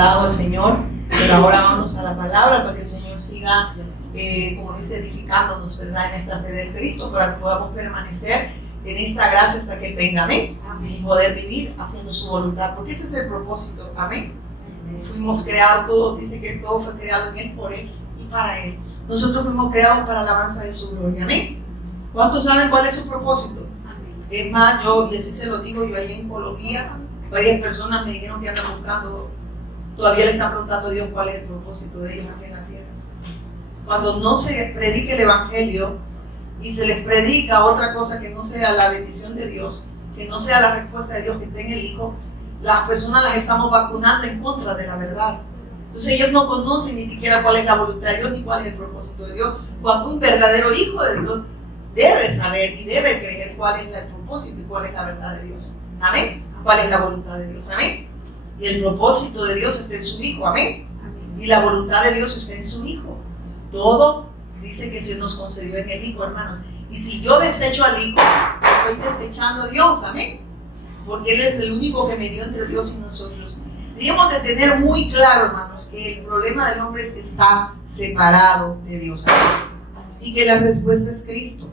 demandado al Señor, pero ahora vamos a la palabra para que el Señor siga, como dice, edificándonos, ¿verdad?, en esta fe del Cristo, para que podamos permanecer en esta gracia hasta que Él venga, amén, y poder vivir haciendo su voluntad, porque ese es el propósito, amén. Fuimos creados, todos dice que todo fue creado en Él, por Él y para Él. Nosotros fuimos creados para la alabanza de su gloria, amén. ¿Cuántos saben cuál es su propósito? Es más, yo, y así se lo digo, yo ahí en Colombia, varias personas me dijeron que andan buscando, todavía le están preguntando a Dios cuál es el propósito de ellos aquí en la tierra. Cuando no se predique el Evangelio y se les predica otra cosa que no sea la bendición de Dios, que no sea la respuesta de Dios que esté en el Hijo, las personas las estamos vacunando en contra de la verdad. Entonces ellos no conocen ni siquiera cuál es la voluntad de Dios ni cuál es el propósito de Dios, cuando un verdadero hijo de Dios debe saber y debe creer cuál es el propósito y cuál es la verdad de Dios. Amén. ¿Cuál es la voluntad de Dios? Amén. Y el propósito de Dios está en su Hijo. Amén. Y la voluntad de Dios está en su Hijo. Todo dice que se nos concedió en el Hijo, hermanos. Y si yo desecho al Hijo, estoy desechando a Dios. Amén. Porque Él es el único que medió entre Dios y nosotros. Debemos de tener muy claro, hermanos, que el problema del hombre es que está separado de Dios. Amén. Y que la respuesta es Cristo.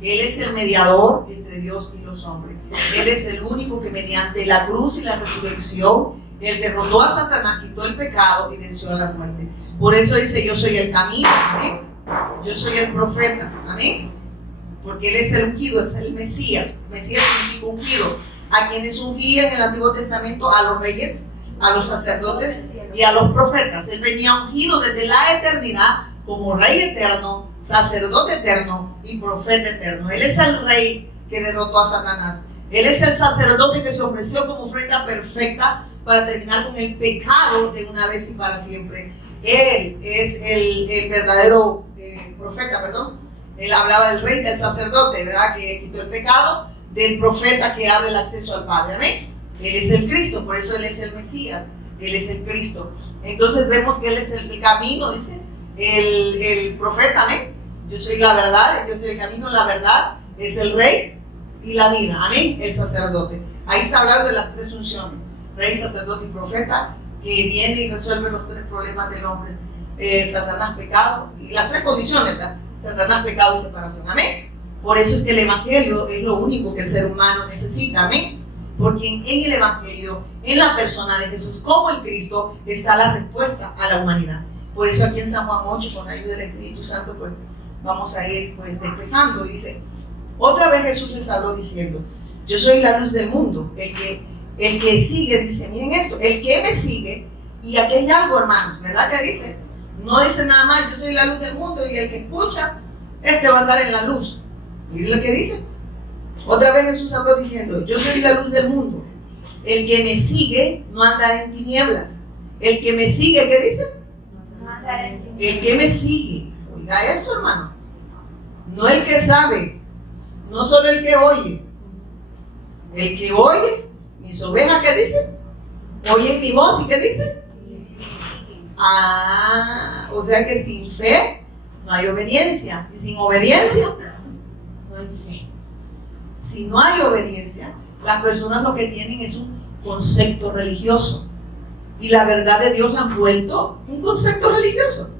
Él es el mediador entre Dios y los hombres. Él es el único que mediante la cruz y la resurrección, Él derrotó a Satanás, quitó el pecado y venció a la muerte. Por eso dice, yo soy el camino, amén. Yo soy el profeta, amén. Porque Él es el ungido, es el Mesías. Mesías significa ungido. A quienes ungía en el Antiguo Testamento, a los reyes, a los sacerdotes y a los profetas. Él venía ungido desde la eternidad como Rey eterno, sacerdote eterno y profeta eterno. Él es el Rey que derrotó a Satanás. Él es el sacerdote que se ofreció como ofrenda perfecta para terminar con el pecado de una vez y para siempre. Él es el verdadero profeta, perdón. Él hablaba del Rey, del sacerdote, ¿verdad?, que quitó el pecado, del profeta que abre el acceso al Padre. Amén. Él es el Cristo, por eso Él es el Mesías. Él es el Cristo. Entonces vemos que Él es el camino, dice el profeta, amén. Yo soy la verdad, yo soy el camino, la verdad, es el Rey y la vida, amén, el sacerdote. Ahí está hablando de las tres funciones, Rey, sacerdote y profeta, que viene y resuelve los tres problemas del hombre, Satanás, pecado, y las tres condiciones, ¿verdad? Satanás, pecado y separación, amén. Por eso es que el Evangelio es lo único que el ser humano necesita, amén. Porque en el Evangelio, en la persona de Jesús como el Cristo, está la respuesta a la humanidad. Por eso aquí en San Juan 8, con la ayuda del Espíritu Santo, pues vamos a ir pues despejando. Y dice, otra vez Jesús les habló diciendo, yo soy la luz del mundo. El que sigue, dice, miren esto, el que me sigue, y aquí hay algo, hermanos, ¿verdad que dice? No dice nada más, yo soy la luz del mundo, y el que escucha, va a andar en la luz. Miren lo que dice. Otra vez Jesús habló diciendo, yo soy la luz del mundo. El que me sigue no andará en tinieblas. El que me sigue, ¿qué dice? No andará en tinieblas. El que me sigue. Oiga eso, hermano. No el que sabe, no solo el que oye. El que oye, mis ovejas, ¿qué dice? Oyen mi voz, ¿y qué dice? Ah, o sea que sin fe no hay obediencia. Y sin obediencia no hay fe. Si no hay obediencia, las personas lo que tienen es un concepto religioso. Y la verdad de Dios la han vuelto un concepto religioso.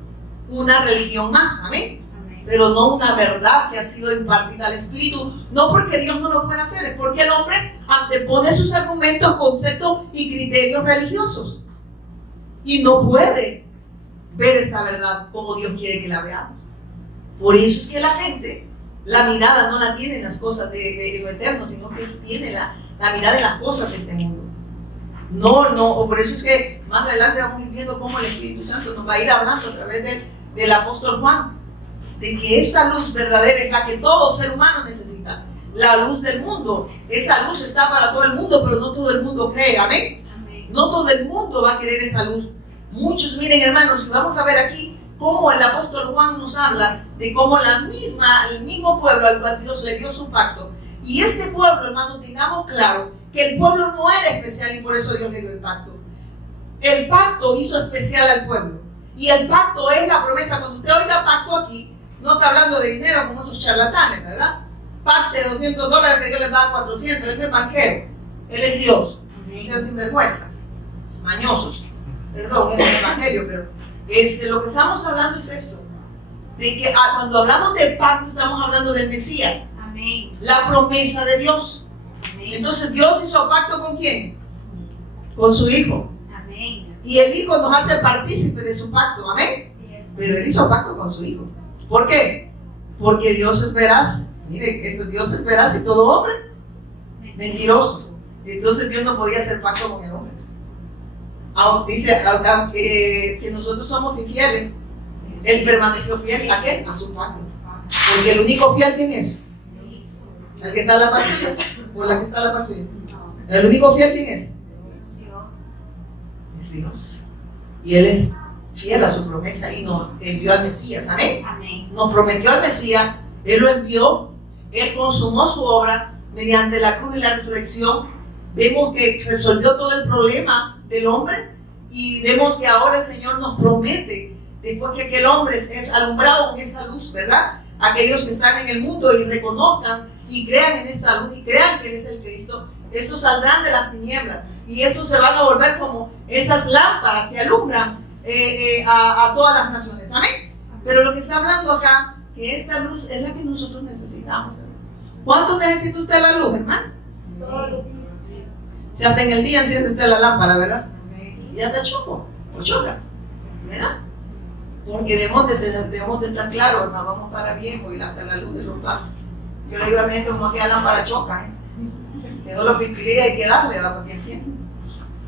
Una religión más, amén. Pero no una verdad que ha sido impartida al Espíritu. No porque Dios no lo pueda hacer, es porque el hombre antepone sus argumentos, conceptos y criterios religiosos. Y no puede ver esta verdad como Dios quiere que la veamos. Por eso es que la gente, la mirada no la tiene en las cosas de lo eterno, sino que tiene la mirada en las cosas de este mundo. No, por eso es que más adelante vamos a ir viendo cómo el Espíritu Santo nos va a ir hablando a través del apóstol Juan, de que esta luz verdadera es la que todo ser humano necesita. La luz del mundo, esa luz está para todo el mundo, pero no todo el mundo cree, amén. No todo el mundo va a querer esa luz. Muchos, miren hermanos, si vamos a ver aquí cómo el apóstol Juan nos habla de cómo el mismo pueblo al cual Dios le dio su pacto, y este pueblo, hermano, tengamos claro que el pueblo no era especial y por eso Dios le dio el pacto. El pacto hizo especial al pueblo, y el pacto es la promesa. Cuando usted oiga pacto aquí, no está hablando de dinero como esos charlatanes, ¿verdad? Pacto de $200 que Dios les va a dar 400, él no es banquero, él es Dios. No sean sinvergüenzas, mañosos. perdón, es el Evangelio, pero lo que estamos hablando es esto, de que cuando hablamos del pacto estamos hablando del Mesías, amén, la promesa de Dios. Amén. Entonces Dios hizo pacto ¿con quién? Con su Hijo. Amén. Y el Hijo nos hace partícipe de su pacto, amén. Pero Él hizo pacto con su Hijo. ¿Por qué? Porque Dios es veraz. Mire, Dios es veraz y todo hombre mentiroso. Entonces Dios no podía hacer pacto con el hombre. Dice que nosotros somos infieles, Él permaneció fiel ¿a qué? A su pacto. Porque el único fiel, ¿quién es? El que está en la partida. ¿Por la que está en la partida? El único fiel, ¿quién es? Es Dios. Y Él es fiel a su promesa y nos envió al Mesías. Amén. Amén. Nos prometió al Mesías, Él lo envió, Él consumó su obra mediante la cruz y la resurrección. Vemos que resolvió todo el problema del hombre y vemos que ahora el Señor nos promete, después que aquel hombre es alumbrado con esta luz, ¿verdad? Aquellos que están en el mundo y reconozcan y crean en esta luz y crean que Él es el Cristo, estos saldrán de las tinieblas y estos se van a volver como esas lámparas que alumbran a todas las naciones. Amén. Pero lo que está hablando acá, que esta luz es la que nosotros necesitamos. ¿Cuánto necesita usted la luz, hermano? Todos los días. Si hasta en el día enciende usted la lámpara, ¿verdad? Y ya te choco, o choca, ¿verdad? Porque debemos de estar claros, hermano, vamos para viejo y hasta la luz de los bajos. Yo le digo a mi gente, como que la lámpara choca, que no lo que hay que darle, ¿verdad? Para que encienda.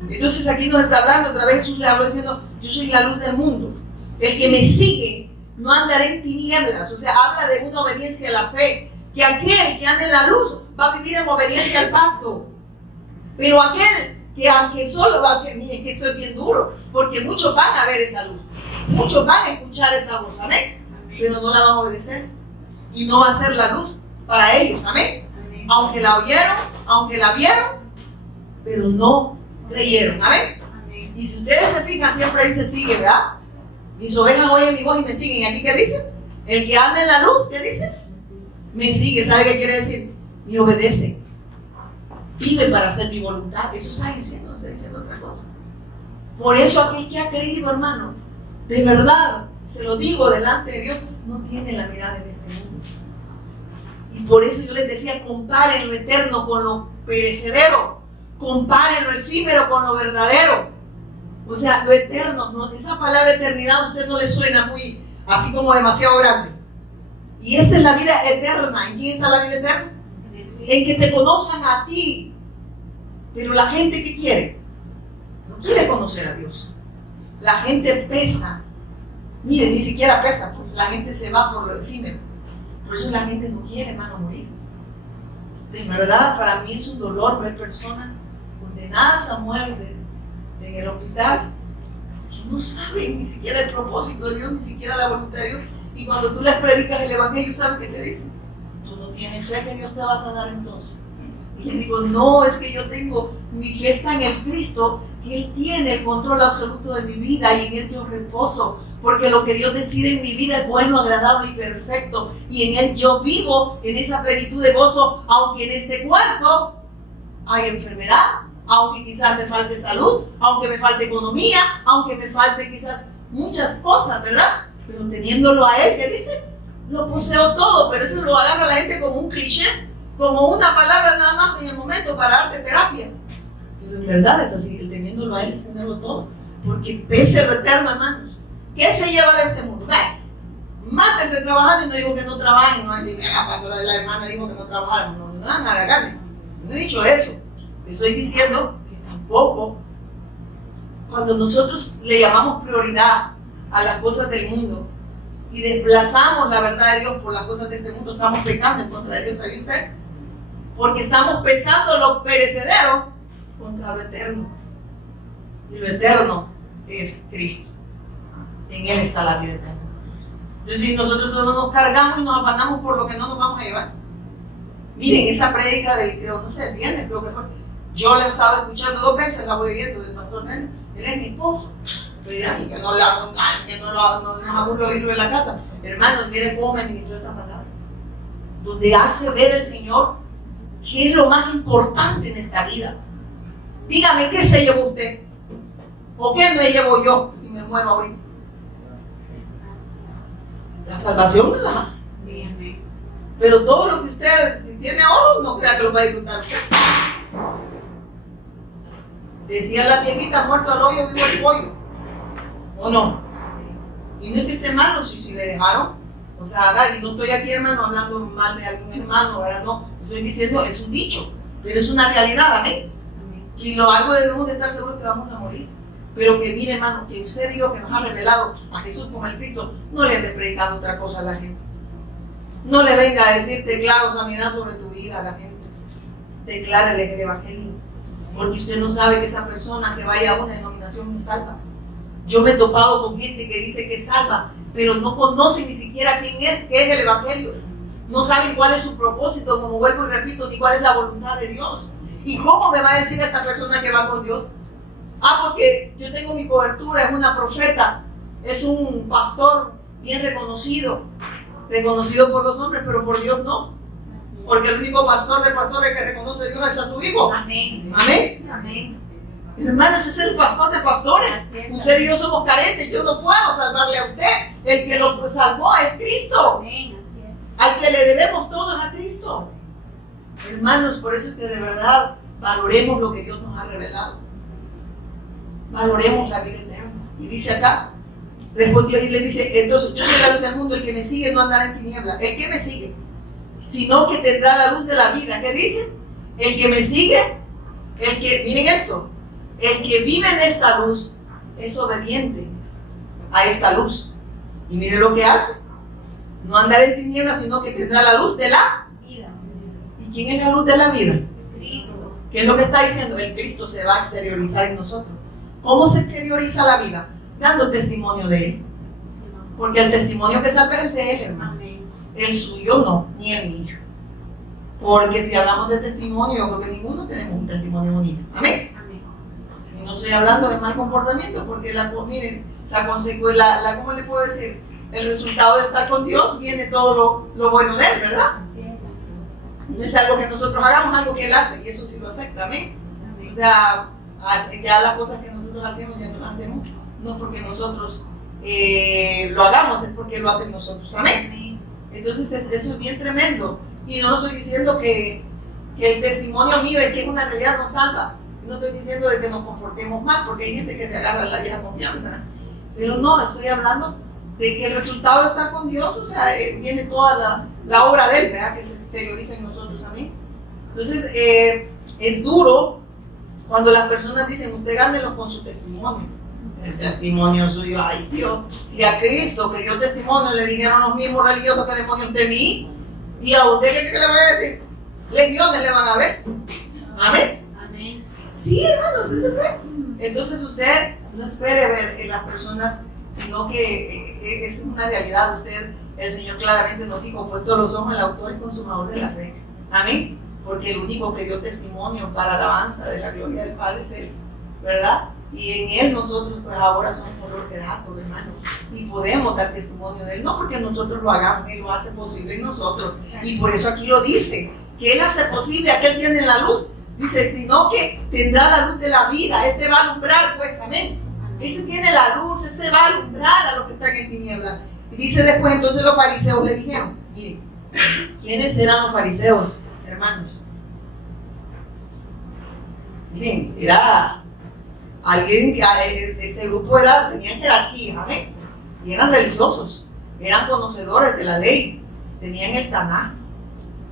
Entonces aquí nos está hablando, otra vez Jesús le habló diciendo, yo soy la luz del mundo. El que me sigue no andará en tinieblas. O sea, habla de una obediencia a la fe. Que aquel que anda en la luz va a vivir en obediencia al pacto. Pero aquel que aunque solo va, miren que estoy bien duro, porque muchos van a ver esa luz. Muchos van a escuchar esa voz, amén. Pero no la van a obedecer. Y no va a ser la luz para ellos, amén. Aunque la oyeron, aunque la vieron, pero no creyeron, amén. Y si ustedes se fijan, siempre dice sigue, ¿verdad? Mis ovejas oyen mi voz y me siguen. ¿Aquí qué dice? El que anda en la luz, ¿qué dice? Me sigue. ¿Sabe qué quiere decir? Me obedece. Vive para hacer mi voluntad. Eso está diciendo, no está diciendo otra cosa. Por eso aquel que ha creído, hermano, de verdad, se lo digo delante de Dios, no tiene la mirada en este mundo. Y por eso yo les decía, comparen lo eterno con lo perecedero. Comparen lo efímero con lo verdadero. O sea, lo eterno, no, esa palabra eternidad a usted no le suena muy, así como demasiado grande. Y esta es la vida eterna. ¿En quién está la vida eterna? En que te conozcan a ti. Pero la gente, ¿qué quiere? No quiere conocer a Dios. La gente pesa. Miren, ni siquiera pesa, pues la gente se va por lo efímero. Por eso la gente no quiere, hermano, morir. De verdad, para mí es un dolor ver personas condenadas a muerte en el hospital que no saben ni siquiera el propósito de Dios, ni siquiera la voluntad de Dios. Y cuando tú les predicas el evangelio, ¿sabes qué te dicen? Tú no tienes fe que Dios te vas a dar entonces. Y les digo, no, es que yo tengo mi fe está en el Cristo, que Él tiene el control absoluto de mi vida y en Él yo reposo, porque lo que Dios decide en mi vida es bueno, agradable y perfecto, y en Él yo vivo en esa plenitud de gozo, aunque en este cuerpo hay enfermedad, aunque quizás me falte salud, aunque me falte economía, aunque me falte quizás muchas cosas, ¿verdad? Pero teniéndolo a Él, ¿qué dice? Lo poseo todo, pero eso lo agarra la gente como un cliché, como una palabra nada más en el momento para darte terapia. Pero en verdad es así, que teniéndolo a Él es tenerlo todo, porque pese lo eterno, hermanos. ¿Qué se lleva de este mundo? Mátese trabajando, y no digo que no trabajen, no es la pastora de la hermana dijo que no trabajaron, no es mala gana. No he dicho eso. Estoy diciendo que tampoco, cuando nosotros le llamamos prioridad a las cosas del mundo y desplazamos la verdad de Dios por las cosas de este mundo, estamos pecando en contra de Dios, ¿sabe usted? Porque estamos pesando lo perecedero contra lo eterno. Y lo eterno es Cristo. En Él está la vida eterna. Entonces, si nosotros solo nos cargamos y nos afanamos por lo que no nos vamos a llevar. Miren, esa prédica del, creo, no sé, el viernes creo que fue. Yo la estaba escuchando 2 veces, la voy viendo del pastor Nene. Él es mi esposo. Pero dirán, que no nos aburre oírlo en la casa. Hermanos, miren cómo me ministró esa palabra. Donde hace ver el Señor qué es lo más importante en esta vida. Dígame, ¿qué se llevó usted? ¿O qué me llevo yo si me muero ahorita? La salvación nada más. Sí, amén. Pero todo lo que usted, si tiene oro, no crea que lo va a disfrutar usted. Decía la viejita, muerto al hoyo, vivo el pollo. ¿O no? Y no es que esté malo, si le dejaron. O sea, y no estoy aquí, hermano, hablando mal de algún hermano, ¿verdad? No, estoy diciendo, es un dicho, pero es una realidad, amén. Y lo algo debemos de estar seguros que vamos a morir. Pero que mire, hermano, que usted dijo que nos ha revelado a Jesús como el Cristo, no le ande predicando otra cosa a la gente. No le venga a decir, declaro sanidad sobre tu vida a la gente. Declárale el evangelio. Porque usted no sabe que esa persona que vaya a una denominación es salva. Yo me he topado con gente que dice que es salva, pero no conocen ni siquiera qué es el evangelio. No saben cuál es su propósito, como vuelvo y repito, ni cuál es la voluntad de Dios. ¿Y cómo me va a decir esta persona que va con Dios? Ah, porque yo tengo mi cobertura, es una profeta, es un pastor bien reconocido por los hombres, pero por Dios no. Porque el único pastor de pastores que reconoce a Dios es a su Hijo. Amén. Amén. Amén. Hermanos, ese es el pastor de pastores. Usted y yo somos carentes, yo no puedo salvarle a usted. El que lo salvó es Cristo. Amén. Así es. Al que le debemos todo es a Cristo. Hermanos, por eso es que de verdad valoremos lo que Dios nos ha revelado. Valoremos la vida eterna. Y dice acá, respondió y le dice, entonces yo soy la luz del mundo, el que me sigue no andará en tinieblas. El que me sigue, sino que tendrá la luz de la vida. ¿Qué dice? El que me sigue, el que, miren esto, el que vive en esta luz es obediente a esta luz. Y miren lo que hace. No andará en tinieblas, sino que tendrá la luz de la Vida. ¿Y quién es la luz de la vida? Cristo. ¿Qué es lo que está diciendo? El Cristo se va a exteriorizar en nosotros. ¿Cómo se exterioriza la vida? Dando testimonio de Él. Porque el testimonio que salva es el de Él, hermano. Amén. El suyo no, ni el mío. Porque si hablamos de testimonio, yo creo que ninguno tenemos un testimonio bonito. Amén. Amén. Y no estoy hablando de mal comportamiento, porque miren, la ¿cómo le puedo decir? El resultado de estar con Dios viene todo lo bueno de Él, ¿verdad? Así es. No es algo que nosotros hagamos, algo que Él hace, y eso sí lo acepta. Amén. Amén. O sea, ya las cosas que nosotros hacemos, ya no las hacemos, no porque nosotros lo hagamos, es porque lo hacen nosotros. Amén. Amén. Entonces eso es bien tremendo. Y no estoy diciendo que el testimonio mío es que una realidad nos salva. No estoy diciendo de que nos comportemos mal, porque hay gente que te agarra la vieja confiable, ¿verdad? Pero no, estoy hablando de que el resultado de estar con Dios, o sea, viene toda la obra de Él, ¿verdad? Que se exterioriza en nosotros. Amén. Entonces, es duro cuando las personas dicen, usted gánelo con su testimonio. El testimonio suyo, ay Dios, si a Cristo que dio testimonio le dijeron los mismos religiosos que demonios tenía, y a usted qué le voy a decir, legiones le van a ver. Amén. Amén. Sí, hermanos, es así. Entonces usted no espere ver en las personas, sino que es una realidad. El Señor claramente nos dijo, puesto los ojos en el autor y consumador de la fe. Amén. Porque el único que dio testimonio para alabanza de la gloria del Padre es Él, ¿verdad? Y en Él nosotros pues ahora somos color de datos, hermanos, y podemos dar testimonio de Él, no porque nosotros lo hagamos, Él lo hace posible en nosotros, y por eso aquí lo dice, que Él hace posible, aquel tiene la luz, dice, sino que tendrá la luz de la vida, este va a alumbrar, pues, amén, este tiene la luz, este va a alumbrar a los que están en tinieblas. Y dice después, entonces los fariseos le dijeron, miren, ¿quiénes eran los fariseos, hermanos? Miren, era alguien que este grupo tenía jerarquía, amén, y eran religiosos, eran conocedores de la ley, tenían el Taná,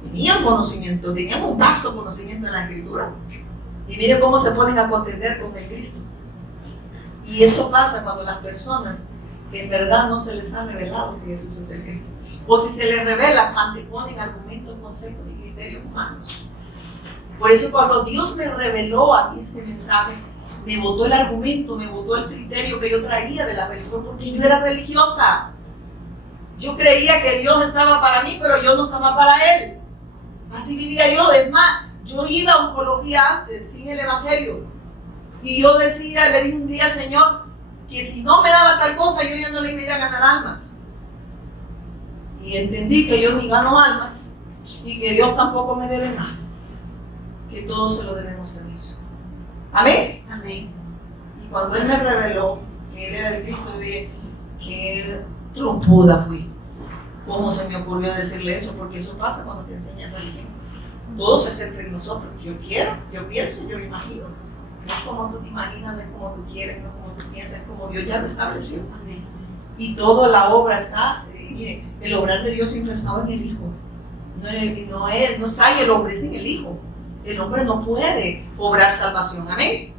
tenían conocimiento, tenían un vasto conocimiento en la escritura. Y miren cómo se ponen a contender con el Cristo. Y eso pasa cuando las personas que en verdad no se les ha revelado que Jesús es el Cristo, o si se les revela, anteponen argumentos, conceptos y criterios humanos. Por eso cuando Dios me reveló a mí este mensaje, me botó el argumento, me botó el criterio que yo traía de la religión, porque yo era religiosa. Yo creía que Dios estaba para mí, pero yo no estaba para Él. Así vivía yo. Es más, yo iba a oncología antes, sin el Evangelio. Y yo decía, le dije un día al Señor, que si no me daba tal cosa, yo ya no le iba a ir a ganar almas. Y entendí que yo ni gano almas, y que Dios tampoco me debe nada. Que todo se lo debemos a Dios. Amén. Amén. Y cuando Él me reveló que Él era el Cristo, yo dije, qué trompuda fui. ¿Cómo se me ocurrió decirle eso? Porque eso pasa cuando te enseñan religión. Todo se centra en nosotros. Yo quiero, yo pienso, yo imagino. No es como tú te imaginas, no es como tú quieres, no es como tú piensas, es como Dios ya lo estableció. Amén. Y toda la obra está, mire, el obrar de Dios siempre ha estado en el Hijo. No está en el hombre, es en el Hijo. El hombre no puede obrar salvación. Amén.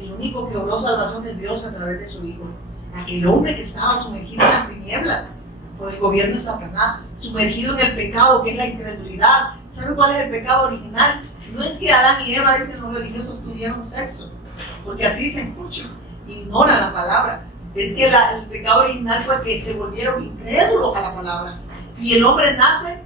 El único que obró salvación es Dios a través de su Hijo. Aquel hombre que estaba sumergido en las tinieblas por el gobierno de Satanás, sumergido en el pecado que es la incredulidad. ¿Sabe cuál es el pecado original? No es que Adán y Eva, dicen los religiosos, tuvieron sexo, porque así dicen mucho, ignoran la palabra. Es que el pecado original fue que se volvieron incrédulos a la palabra. Y el hombre nace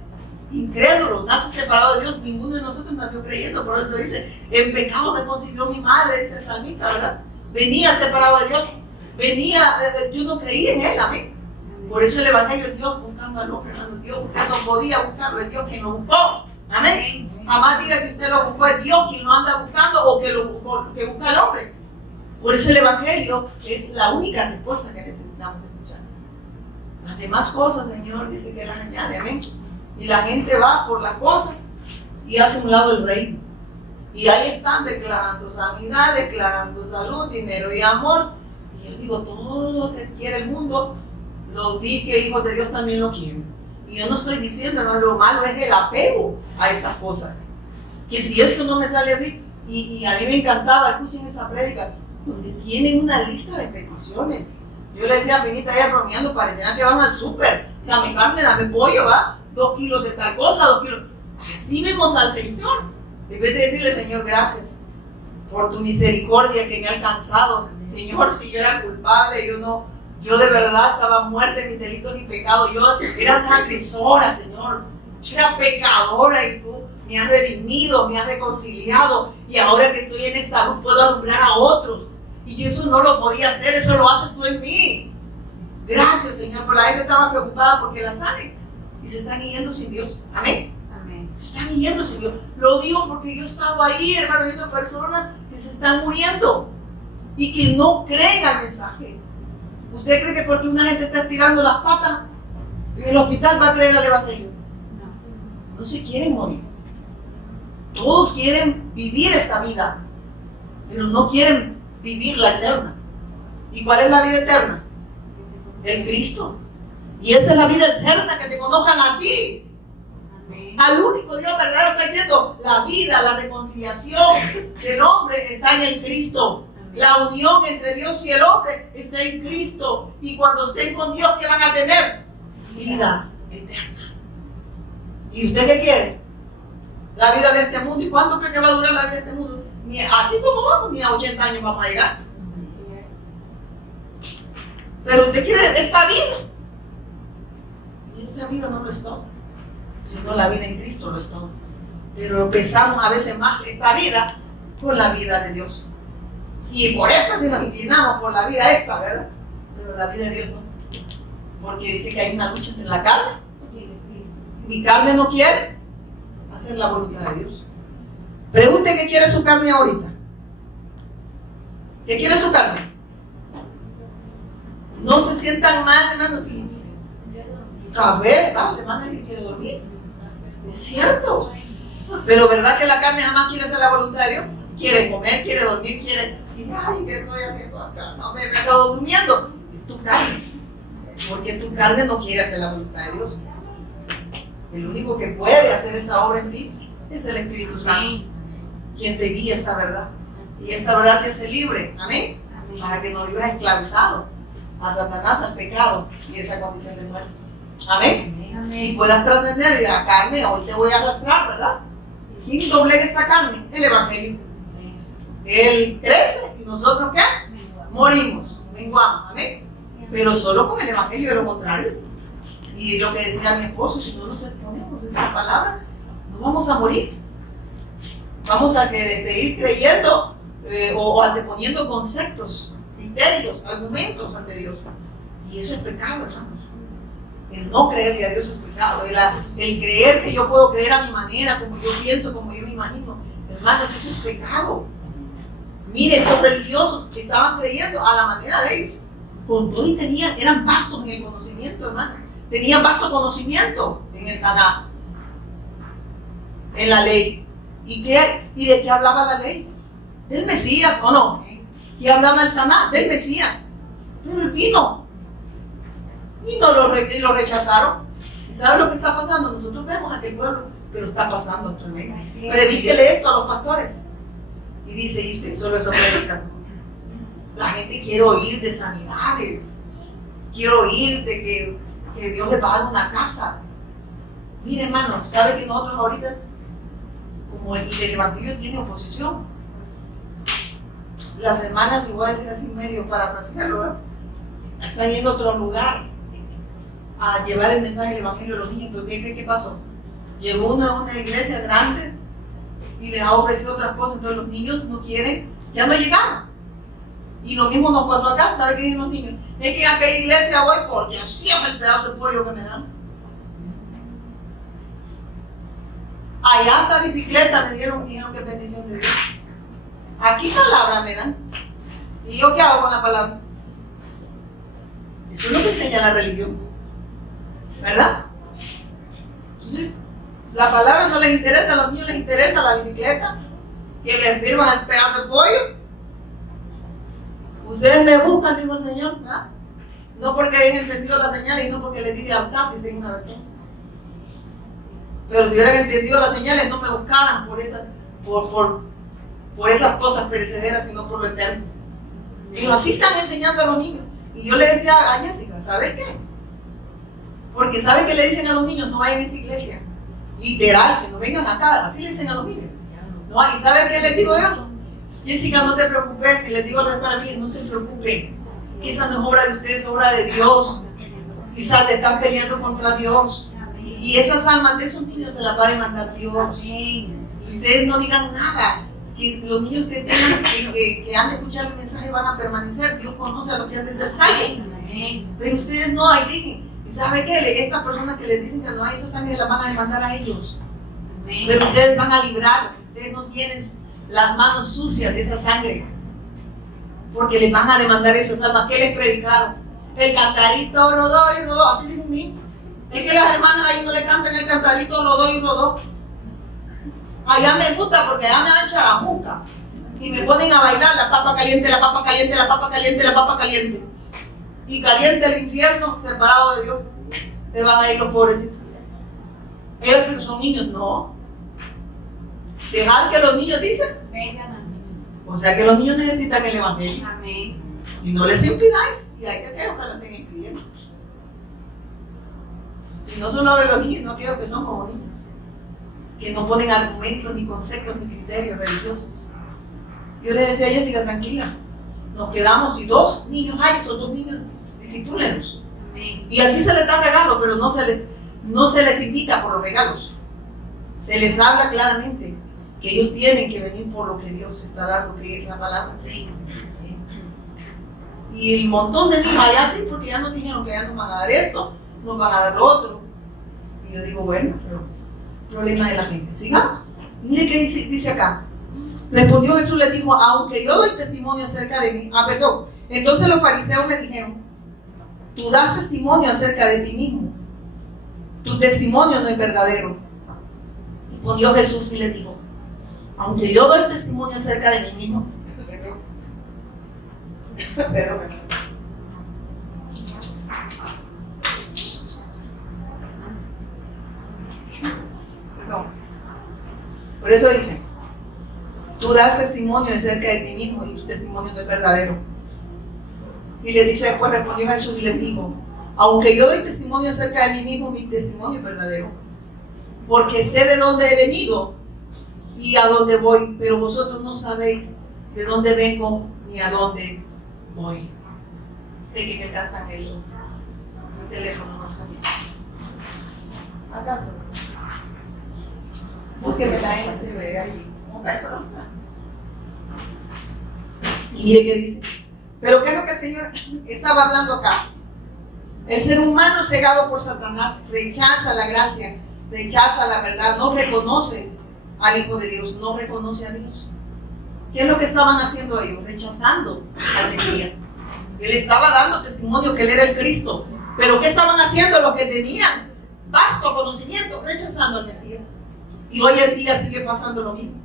incrédulo, nace separado de Dios. Ninguno de nosotros nació creyendo, por eso dice, en pecado me concibió mi madre, dice el salmista, ¿verdad? Venía separado de Dios, yo no creía en Él, amén. Por eso el Evangelio es Dios buscando al hombre, hermano. Dios usted no podía buscarlo, es Dios quien lo buscó, amén. Jamás diga que usted lo buscó, es Dios quien lo anda buscando o que busca al hombre. Por eso el Evangelio es la única respuesta que necesitamos escuchar. Las demás cosas, Señor, dice que las añade, amén. Y la gente va por las cosas y hace a un lado el reino. Y ahí están declarando sanidad, declarando salud, dinero y amor. Y yo digo, todo lo que quiere el mundo, los hijos de Dios también lo quieren. Y yo no estoy diciendo, no, lo malo es el apego a estas cosas. Que si esto no me sale así, y a mí me encantaba, escuchen esa prédica, donde tienen una lista de peticiones. Yo le decía a Finita, ella bromeando, pareciera que van al súper, dame carne, dame pollo, va, 2 kilos de tal cosa, 2 kilos. Así vemos al Señor. En vez de decirle, Señor, gracias por tu misericordia que me ha alcanzado. Señor, si yo era culpable, yo de verdad estaba muerta en mis delitos y pecados, yo era transgresora, Señor, yo era pecadora y tú me has redimido, me has reconciliado y ahora que estoy en esta luz puedo alumbrar a otros. Y yo eso no lo podía hacer, eso lo haces tú en mí. Gracias, Señor, por la gente estaba preocupada porque la saben y se están yendo sin Dios. Amén. Amén. Se están yendo sin Dios. Lo digo porque yo estaba ahí, hermano, viendo personas que se están muriendo y que no creen al mensaje. ¿Usted cree que porque una gente está estirando las patas en el hospital va a creer al Evangelio? No se quieren morir. Todos quieren vivir esta vida, pero no quieren vivir la eterna. ¿Y cuál es la vida eterna? El Cristo. Y esa es la vida eterna, que te conozcan a ti. Amén. Al único Dios verdadero. Está diciendo, la vida, la reconciliación del hombre está en el Cristo. La unión entre Dios y el hombre está en Cristo. Y cuando estén con Dios, ¿qué van a tener? Vida eterna. ¿Y usted qué quiere? La vida de este mundo. ¿Y cuánto cree que va a durar la vida de este mundo? Ni así como vamos, ni a 80 años vamos a llegar. Así es. Pero usted quiere esta vida. Y esta vida no lo es todo, sino la vida en Cristo lo es todo. Pero pesamos a veces más esta vida con la vida de Dios. Y por esta sí nos inclinamos por la vida esta, ¿verdad? Pero la vida de Dios no. Porque dice que hay una lucha entre la carne. Mi carne no quiere hacer la voluntad de Dios. Pregunte qué quiere su carne ahorita. ¿Qué quiere su carne? No se sientan mal, hermanos, si café, vale, hermano, que quiere dormir. Es cierto. Pero ¿verdad que la carne jamás quiere hacer la voluntad de Dios? Quiere comer, quiere dormir, quiere... Y, ay, ¿qué estoy haciendo acá? No, me acabo durmiendo. Es tu carne. Porque tu carne no quiere hacer la voluntad de Dios. El único que puede hacer esa obra en ti es el Espíritu Santo, quien te guía esta verdad. Y esta verdad te hace libre. Amén. Para que no vivas esclavizado a Satanás, al pecado y esa condición de muerte. Amén. Amén. Y puedas trascender la carne. Hoy te voy a arrastrar, ¿verdad? ¿Quién doblega esta carne? El Evangelio. Él crece y nosotros ¿qué? Morimos, menguamos. Amén. Pero solo con el Evangelio, de lo contrario. Y lo que decía mi esposo, si no nos exponemos a esta palabra, no vamos a morir. Vamos a seguir creyendo o anteponiendo conceptos, criterios, argumentos ante Dios. Y eso es pecado, hermanos. El no creerle a Dios es pecado. El creer que yo puedo creer a mi manera, como yo pienso, como yo me imagino. Hermanos, eso es pecado. Mire, estos religiosos que estaban creyendo a la manera de ellos. Con todo y eran vastos en el conocimiento, hermano. Tenían vasto conocimiento en el Taná, en la ley. ¿Y de qué hablaba la ley? Del Mesías, ¿o no? ¿Qué hablaba el Taná? Del Mesías. Pero él vino. Y lo rechazaron. ¿Y sabe lo que está pasando? Nosotros vemos a aquel pueblo, pero está pasando actualmente. Predíquele esto a los pastores. Y dice, y usted solo eso predica. La gente quiere oír de sanidades. Quiere oír de que Dios le va a dar una casa. Mire, hermano, ¿sabe que nosotros ahorita, como el evangelio tiene oposición, las hermanas, y voy a decir así medio para practicarlo, están yendo a otro lugar a llevar el mensaje del evangelio a los niños? ¿Pero qué cree que pasó? Llegó uno a una iglesia grande y les ha ofrecido otras cosas, entonces los niños no quieren, ya no llegaron. Y lo mismo nos pasó acá. ¿Sabe qué dicen los niños? Es que a qué iglesia voy porque siempre el pedazo de pollo que me dan. Allá hasta bicicleta me dijeron qué bendición de Dios. Aquí palabra me dan. ¿Y yo qué hago con la palabra? Eso es lo que enseña la religión, ¿verdad? Entonces, la palabra no les interesa, a los niños les interesa la bicicleta, que les firman el pedazo de pollo. Ustedes me buscan, dijo el Señor, ¿verdad? No porque hayan entendido las señales y no porque les di de altar, dice en una versión. Pero si hubieran entendido las señales, no me buscaran por esas cosas perecederas, sino por lo eterno. Y así están enseñando a los niños. Y yo le decía a Jessica, ¿sabe qué? Porque ¿sabe qué le dicen a los niños? No vayan a esa iglesia. Literal, que no vengan acá. Así le dicen a los niños. No, ¿y sabe qué les digo yo? Jessica, no te preocupes. Si les digo a los niños, no se preocupen. Que esa no es obra de ustedes, es obra de Dios. Quizás están peleando contra Dios. Y esas almas de esos niños se las va a demandar Dios. Ustedes no digan nada. Que los niños que tengan, que han de escuchar el mensaje van a permanecer. Dios conoce a los que han de ser salvos. Pero ustedes no, ahí dejen. ¿Y sabe qué? Estas personas que les dicen que no hay esa sangre la van a demandar a ellos. Pero ustedes van a librar. Ustedes no tienen las manos sucias de esa sangre. Porque les van a demandar esas almas. ¿Qué les predicaron? El cantarito rodó y rodó. Así dijo un niño. Es que las hermanas ahí no le cantan el cantarito rodó y rodó. Allá me gusta porque allá me dan charamuca. Y me ponen a bailar la papa caliente, la papa caliente, la papa caliente, la papa caliente. Y caliente el infierno, separado de Dios. Te van a ir los pobrecitos. Ellos que son niños, no. Dejar que los niños dicen. Vengan a mí. O sea que los niños necesitan el evangelio. Amén. Y no les impidáis. Y hay que ojalá estén impidiendo. Y no solo de los niños, no aquellos que son como niños. Que no ponen argumentos, ni conceptos, ni criterios religiosos. Yo le decía a Jessica, tranquila. Nos quedamos y 2 niños hay, esos 2 niños, discipúlenlos. Y aquí se les da regalo, pero no se les invita por los regalos. Se les habla claramente que ellos tienen que venir por lo que Dios está dando, que es la palabra. Y el montón de niños allá sí, porque ya nos dijeron que ya nos van a dar esto, nos van a dar lo otro. Y yo digo, bueno, pero problema de la gente. Sigamos. Mire qué dice acá. Respondió Jesús, le dijo, aunque yo doy testimonio acerca de mí. Perdón. Entonces los fariseos le dijeron, tú das testimonio acerca de ti mismo. Tu testimonio no es verdadero. Respondió Jesús y le dijo, aunque yo doy testimonio acerca de mí mismo. Perdón. Por eso dice, tú das testimonio acerca de ti mismo y tu testimonio no es verdadero. Y le dice, pues respondió Jesús y les dijo, aunque yo doy testimonio acerca de mí mismo, mi testimonio es verdadero. Porque sé de dónde he venido y a dónde voy, pero vosotros no sabéis de dónde vengo ni a dónde voy. De que me alcanzan el teléfono, no sé. Alcanza. Búsqueme la NTV ahí. Y mire qué dice. Pero ¿qué es lo que el Señor estaba hablando acá? El ser humano cegado por Satanás rechaza la gracia, rechaza la verdad, no reconoce al Hijo de Dios, no reconoce a Dios. ¿Qué es lo que estaban haciendo ellos? Rechazando al Mesías. Él estaba dando testimonio que él era el Cristo. Pero ¿qué estaban haciendo? Los que tenían vasto conocimiento, rechazando al Mesías. Y hoy en día sigue pasando lo mismo.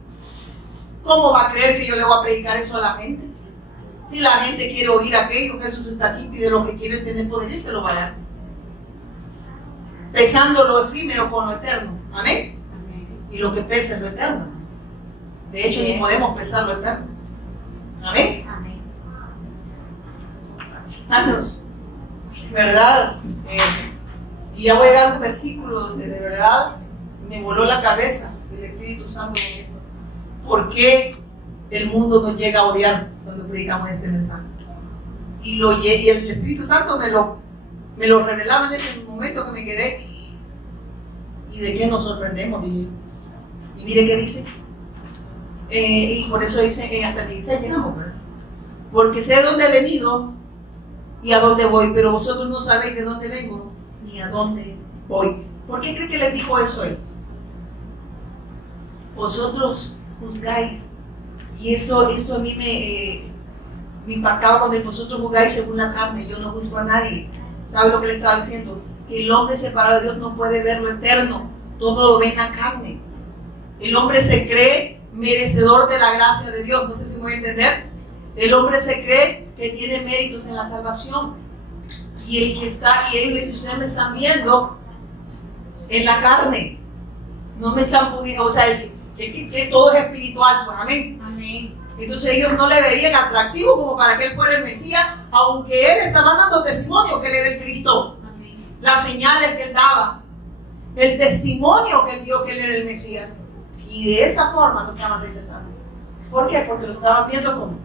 ¿Cómo va a creer que yo le voy a predicar eso a la gente? Si la gente quiere oír aquello, Jesús está aquí, pide lo que quiere tener poder y te lo va a dar. Pesando lo efímero con lo eterno. Amén. Y lo que pesa es lo eterno. De hecho, ni podemos pesar lo eterno. Amén. Hermanos, ¿verdad? Y ya voy a llegar a un versículo donde de verdad me voló la cabeza el Espíritu Santo con esto. ¿Por qué el mundo nos llega a odiar cuando predicamos este mensaje? Y el Espíritu Santo me lo revelaba en ese momento que me quedé. ¿Y de qué nos sorprendemos? Y mire qué dice. Y por eso dice, hasta el 16 llegamos, ¿verdad? Porque sé de dónde he venido y a dónde voy, pero vosotros no sabéis de dónde vengo ni a dónde voy. ¿Por qué cree que les dijo eso él? Vosotros juzgáis. Y eso a mí me impactaba cuando vosotros juzgáis según la carne. Yo no juzgo a nadie. ¿Sabe lo que le estaba diciendo? Que el hombre separado de Dios no puede ver lo eterno. Todo lo ve en la carne. El hombre se cree merecedor de la gracia de Dios. No sé si me voy a entender. El hombre se cree que tiene méritos en la salvación. Y el que está, y ellos le dicen, ustedes me están viendo en la carne. No me están pudiendo, o sea, que todo es espiritual, pues, amén. Amén. Entonces ellos no le veían atractivo como para que él fuera el Mesías, aunque él estaba dando testimonio que él era el Cristo. Amén. Las señales que él daba, el testimonio que él dio que él era el Mesías. Y de esa forma lo estaban rechazando. ¿Por qué? Porque lo estaban viendo como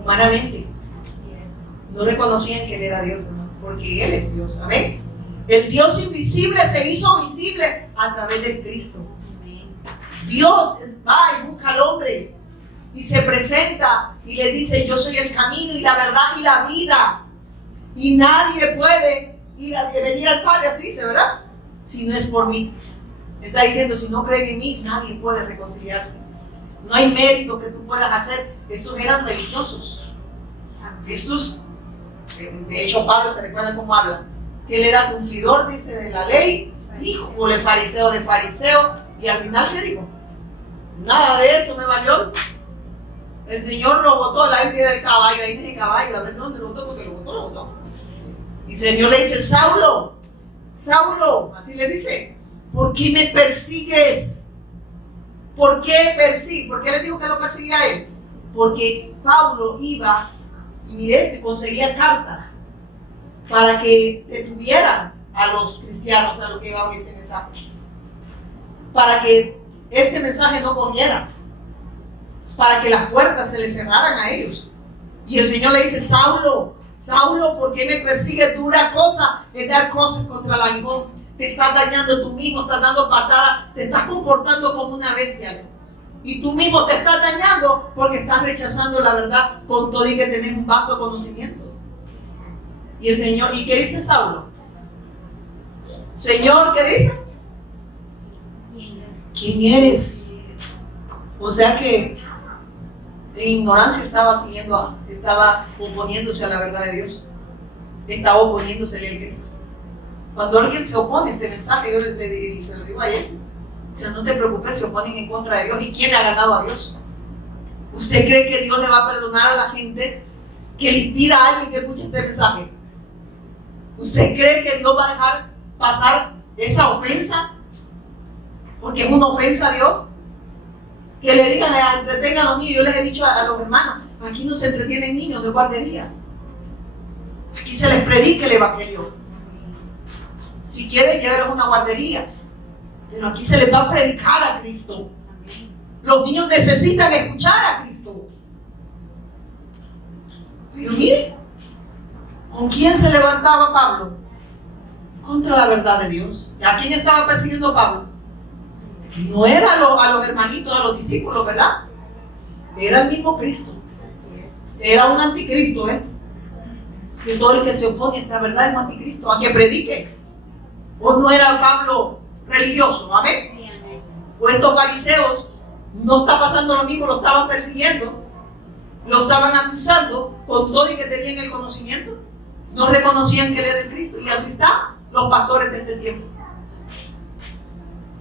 humanamente. Así es. No reconocían que él era Dios, ¿no? Porque él es Dios. Amén. El Dios invisible se hizo visible a través del Cristo. Amén. Dios va y busca al hombre y se presenta y le dice, yo soy el camino y la verdad y la vida. Y nadie puede venir al Padre, así dice, ¿verdad? Si no es por mí. Está diciendo, si no creen en mí, nadie puede reconciliarse. No hay mérito que tú puedas hacer. Estos eran religiosos. Estos, de hecho Pablo se recuerda cómo habla, que él era cumplidor, dice, de la ley, híjole, fariseo de fariseo, y al final, ¿qué dijo? Nada de eso me valió. El Señor lo botó, la gente del caballo, ahí tiene caballo, a ver dónde lo botó, porque lo botó. Y el Señor le dice, Saulo, Saulo, así le dice, ¿por qué me persigues? ¿Por qué persigues? ¿Por qué le dijo que lo perseguía a él? Porque Pablo iba, y mire, conseguía cartas para que detuvieran a los cristianos a lo que iba este mensaje, para que este mensaje no corriera, para que las puertas se les cerraran a ellos. Y el Señor le dice, Saulo, Saulo, ¿por qué me persigues? Dura cosa es dar cosas contra el aguijón. Te estás dañando tú mismo, estás dando patadas, te estás comportando como una bestia. Y tú mismo te estás dañando porque estás rechazando la verdad con todo y que tenés un vasto conocimiento. Y el Señor, ¿y qué dice Saulo? Señor, ¿qué dice? ¿Quién eres? O sea que en ignorancia estaba oponiéndose a la verdad de Dios. Estaba oponiéndose al Cristo. Cuando alguien se opone a este mensaje, yo le lo digo a Jesse. O sea, no te preocupes, se oponen en contra de Dios. ¿Y quién ha ganado a Dios? ¿Usted cree que Dios le va a perdonar a la gente que le impida a alguien que escuche este mensaje? ¿Usted cree que Dios va a dejar pasar esa ofensa? Porque es una ofensa a Dios. Que le digan, entretengan a los niños. Yo les he dicho a los hermanos, aquí no se entretienen niños de guardería. Aquí se les predica el evangelio. Si quieren, llévenlos a una guardería. Pero aquí se les va a predicar a Cristo. Los niños necesitan escuchar a Cristo. Pero mire, ¿con quién se levantaba Pablo? Contra la verdad de Dios. ¿A quién estaba persiguiendo Pablo? No era a los hermanitos, a los discípulos, ¿verdad? Era el mismo Cristo. Era un anticristo, ¿eh? Que todo el que se opone a esta verdad es un anticristo, a que predique. ¿O no era Pablo religioso? ¿Amén? Sí, amén. O estos fariseos No está pasando lo mismo, lo estaban persiguiendo, lo estaban acusando con todo y que tenían el conocimiento. No reconocían que Él era el Cristo. Y así están los pastores de este tiempo.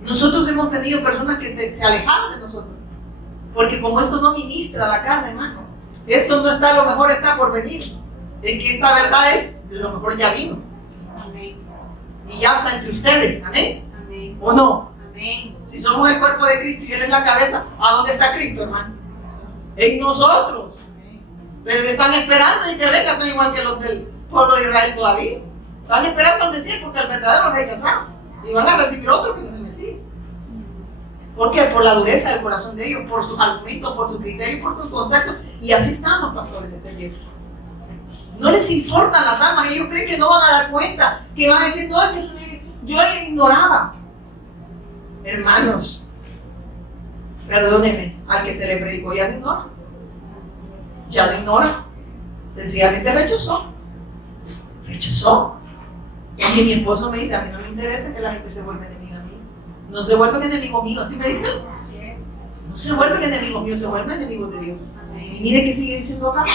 Nosotros hemos tenido personas que se alejaron de nosotros. Porque como esto no ministra la carne, hermano, esto no está, a lo mejor está por venir. Es que esta verdad es, a lo mejor ya vino. Amén. Y ya está entre ustedes. Amén. Amén. ¿O no? Amén. Si somos el cuerpo de Cristo y Él es la cabeza, ¿a dónde está Cristo, hermano? En nosotros. Pero están esperando y que vengan, están igual que los del pueblo de Israel todavía. Están esperando al Mesías porque al verdadero lo rechazaron. Y van a recibir otro que no es el Mesías. ¿Por qué? Por la dureza del corazón de ellos, por sus argumentos, por su criterio, por sus conceptos. Y así están los pastores de este tiempo. No les importan las almas, ellos creen que no van a dar cuenta, que van a decir, no, es que yo ignoraba. Hermanos, perdónenme, al que se le predicó ya no ignora. Ya no ignora. Sencillamente rechazó. Rechazó. Y mi esposo me dice, a mí no me interesa que la gente se vuelva enemiga mía. No se vuelven enemigos míos, así me dice. Así es. No se vuelven enemigos míos, se vuelven enemigos de Dios. Amén. Y mire que sigue diciendo acá.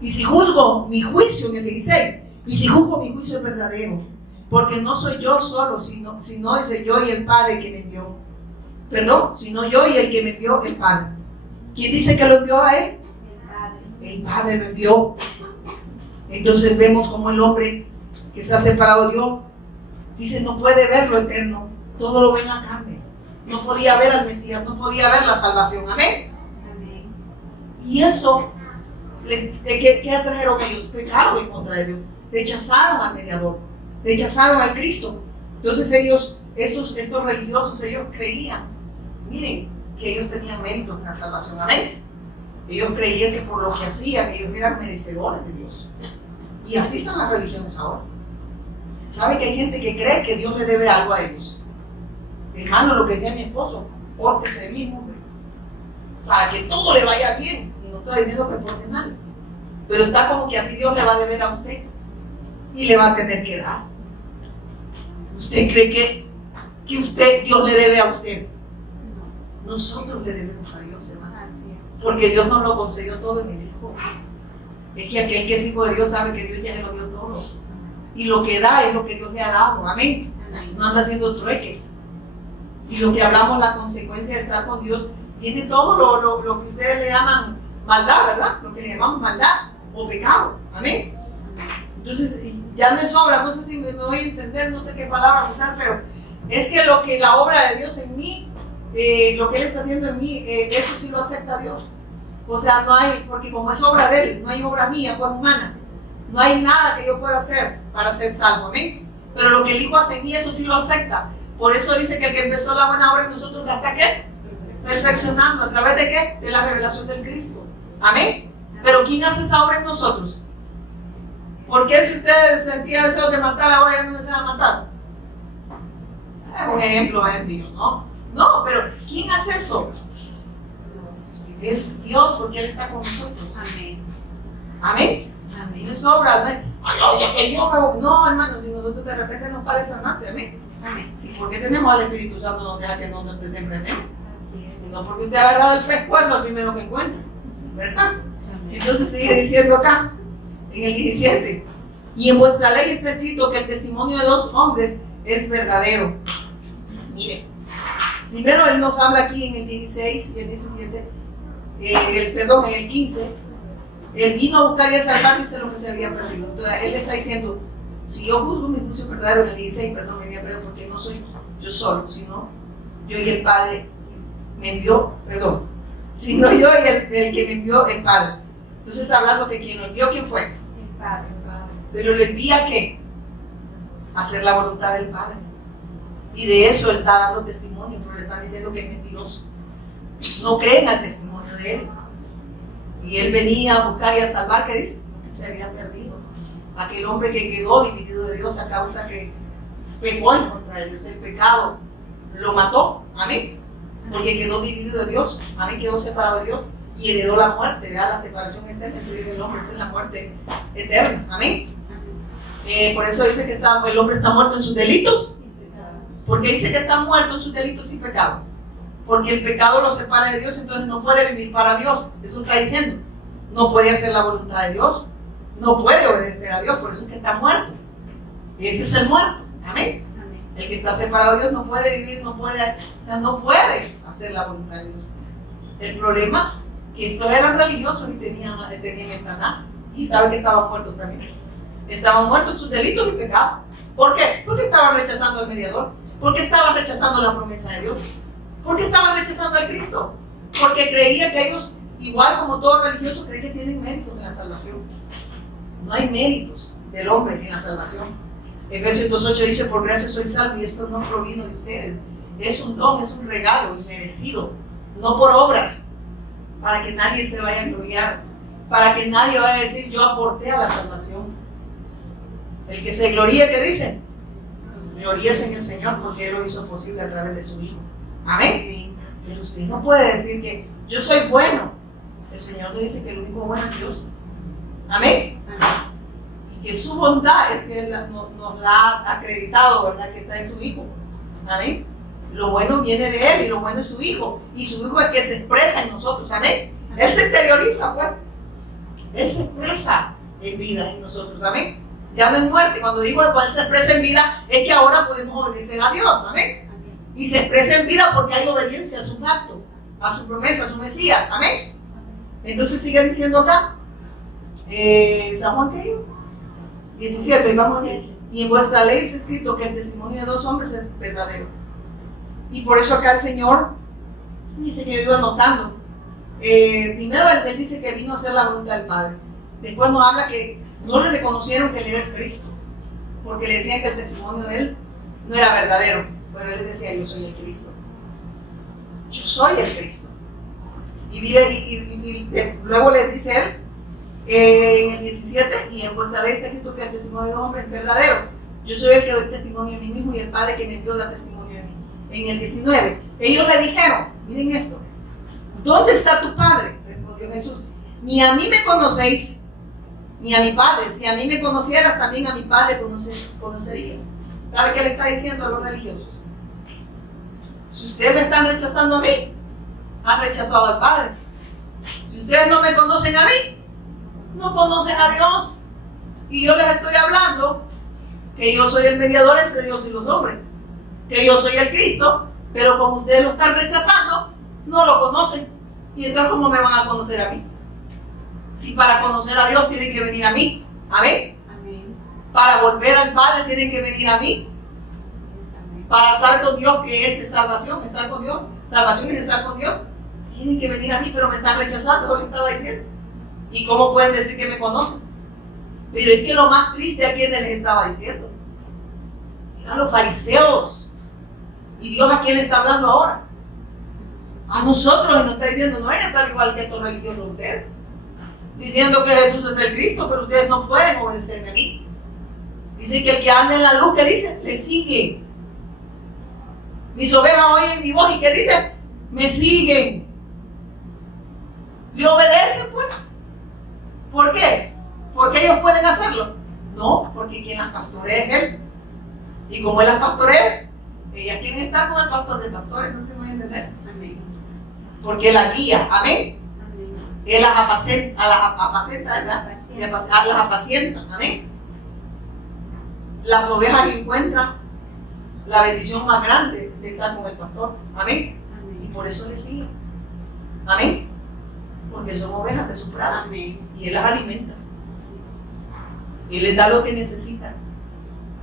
Y si juzgo mi juicio en el 16, y si juzgo mi juicio es verdadero, porque no soy yo solo, sino dice yo y el Padre que me envió. Perdón, sino yo y el que me envió, el Padre. ¿Quién dice que lo envió a él? El Padre. El Padre lo envió. Entonces vemos como el hombre que está separado de Dios dice no puede ver lo eterno, todo lo ve en la carne. No podía ver al Mesías, no podía ver la salvación. Amén. Amén. Y eso, ¿qué atrajeron ellos? Pecaron en contra de Dios. Rechazaron al mediador, rechazaron al Cristo. Entonces ellos, estos religiosos, ellos creían, miren, que ellos tenían méritos en la salvación. Amén. Ellos creían que por lo que hacían, ellos eran merecedores de Dios. Y así están las religiones ahora. ¿Sabe que hay gente que cree que Dios le debe algo a ellos? Hermano, lo que decía mi esposo, pórtese bien, hombre, para que todo le vaya bien. Y no estoy diciendo que porte mal, pero está como que así Dios le va a deber a usted y le va a tener que dar. ¿Usted cree que Dios le debe a usted? Nosotros le debemos a Dios, hermano, Así es. porque Dios nos lo concedió todo en el Hijo. Es que aquel que es hijo de Dios sabe que Dios ya le lo dio todo. Y lo que da es lo que Dios le ha dado. Amén. Amén. No anda haciendo trueques. Y lo que hablamos, la consecuencia de estar con Dios, tiene todo lo que ustedes le llaman maldad, ¿verdad? Lo que le llamamos maldad o pecado. Amén. Entonces, ya no es obra, no sé si me voy a entender, no sé qué palabra usar, pero es que la obra de Dios en mí, lo que Él está haciendo en mí, eso sí lo acepta Dios. O sea, no hay, porque como es obra de Él, no hay obra mía, pues humana. No hay nada que yo pueda hacer para ser salvo, ¿amén? Pero lo que el Hijo hace en mí, eso sí lo acepta. Por eso dice que el que empezó la buena obra en nosotros la está, ¿qué? Perfeccionando. ¿A través de qué? De la revelación del Cristo. ¿Amén? Pero ¿quién hace esa obra en nosotros? ¿Por qué si usted sentía deseo de matar, ahora ya no desea matar? Es un ejemplo en Dios, ¿no? No, pero ¿quién hace eso? Es Dios, porque Él está con nosotros. Amén. Amén. No Amén. es obra, no es, ay, oye, que Dios me... No, hermano, si nosotros de repente nos parece sanante, amén. Amén. Sí, ¿por qué tenemos al Espíritu Santo donde deja que no nos emprendemos? Así es. No porque usted ha agarrado el pescuezo lo primero que encuentra, ¿verdad? Amén. Entonces sigue diciendo acá, en el 17, y en vuestra ley está escrito que el testimonio de dos hombres es verdadero. Mire, primero Él nos habla aquí en el 16 y el 17, en el 15, Él vino a buscar y a salvar, dice lo que se había perdido. Entonces Él está diciendo, si yo juzgo mi juicio verdadero en el 16, perdón, me había perdido porque no soy yo solo, sino yo y el Padre me envió, perdón, sino yo y el que me envió el Padre. Entonces hablando que quien lo envió, ¿quién fue? El Padre. Pero le envía ¿qué? Hacer la voluntad del Padre. Y de eso Él está dando testimonio, pero le están diciendo que es mentiroso. No creen al testimonio de Él. Y Él venía a buscar y a salvar, ¿qué dice? Que se había perdido. Aquel hombre que quedó dividido de Dios a causa que pecó en contra de Dios. El pecado lo mató, amén. Porque quedó dividido de Dios, amén, quedó separado de Dios y heredó la muerte, ¿verdad? La separación eterna entre el hombre, esa es la muerte eterna, amén. Por eso dice que el hombre está muerto en sus delitos. ¿Por qué dice que está muerto en sus delitos y pecados? Porque el pecado lo separa de Dios, entonces no puede vivir para Dios. Eso está diciendo. No puede hacer la voluntad de Dios. No puede obedecer a Dios, por eso es que está muerto. Ese es el muerto. Amén. El que está separado de Dios no puede vivir, no puede hacer la voluntad de Dios. El problema que estos eran religiosos y tenían el Taná, y saben que estaban muertos también. Estaban muertos en sus delitos y pecados. ¿Por qué? Porque estaban rechazando al mediador. Porque estaban rechazando la promesa de Dios. Porque estaban rechazando al Cristo. Porque creían que ellos, igual como todo religioso, creen que tienen méritos en la salvación. No hay méritos del hombre en la salvación. Efesios 2:8 dice: por gracia soy salvo, y esto no provino de ustedes. Es un don, es un regalo inmerecido, no por obras, para que nadie se vaya a gloriar, para que nadie vaya a decir yo aporté a la salvación. El que se gloríe, ¿qué dice? Gloríese en el Señor, porque Él lo hizo posible a través de su Hijo. Amén. Pero usted no puede decir que yo soy bueno. El Señor le dice que el único bueno es Dios. Amén. Y que su bondad es que Él nos la ha acreditado, ¿verdad? Que está en su Hijo. Amén. Lo bueno viene de Él y lo bueno es su Hijo. Y su Hijo es que se expresa en nosotros. Amén. Él se exterioriza, pues. Él se expresa en vida en nosotros. Amén. Ya no en muerte. Cuando digo que Él se expresa en vida, es que ahora podemos obedecer a Dios. Amén. Y se expresa en vida porque hay obediencia a su pacto, a su promesa, a su Mesías. Amén. Entonces sigue diciendo acá. San Juan, ¿qué digo? 17, y vamos a ver. Y en vuestra ley está escrito que el testimonio de dos hombres es verdadero. Y por eso acá el Señor dice que yo iba anotando. Primero él dice que vino a hacer la voluntad del Padre. Después nos habla que no le reconocieron que Él era el Cristo, porque le decían que el testimonio de Él no era verdadero. Pero Él decía: yo soy el Cristo. Yo soy el Cristo. Y luego le dice Él, en el 17, y en vuestra ley está escrito que el testimonio de un hombre es verdadero. Yo soy el que doy testimonio de mí mismo, y el Padre que me envió da testimonio de mí. En el 19, ellos le dijeron, miren esto: ¿dónde está tu Padre? Respondió Jesús: ni a mí me conocéis, ni a mi Padre. Si a mí me conocieras, también a mi Padre conocerías. ¿Sabe qué le está diciendo a los religiosos? Si ustedes me están rechazando a mí, han rechazado al Padre. Si ustedes no me conocen a mí, no conocen a Dios. Y yo les estoy hablando que yo soy el mediador entre Dios y los hombres, que yo soy el Cristo, pero como ustedes lo están rechazando, no lo conocen. Y entonces, ¿cómo me van a conocer a mí? Si para conocer a Dios tienen que venir a mí. Amén. Para volver al Padre tienen que venir a mí. Para estar con Dios, que es salvación, estar con Dios, salvación es estar con Dios, tienen que venir a mí, pero me están rechazando, lo que estaba diciendo. ¿Y cómo pueden decir que me conocen? Pero es que lo más triste a quienes les estaba diciendo eran los fariseos. ¿Y Dios a quién está hablando ahora? A nosotros, y nos está diciendo: no vayan a estar igual que estos religiosos ustedes, diciendo que Jesús es el Cristo, pero ustedes no pueden obedecerme a mí. Dice que el que anda en la luz, ¿qué dice? Le sigue. Mis ovejas oyen mi voz, y ¿qué dice? Me siguen. Le obedecen, pues. ¿Por qué? ¿Porque ellos pueden hacerlo? No, porque quien las pastorea es Él. Y como Él las pastorea, ellas quieren estar con el pastor de pastores, no se puede entender. Amén. Porque Él las guía. Amén. Él las apacenta, ¿verdad? Las apacienta. Amén. Las ovejas encuentran la bendición más grande de estar con el pastor. Amén. Y por eso le siguen. Amén. Porque son ovejas de su prado. Amén. Y Él las alimenta. Él les da lo que necesitan.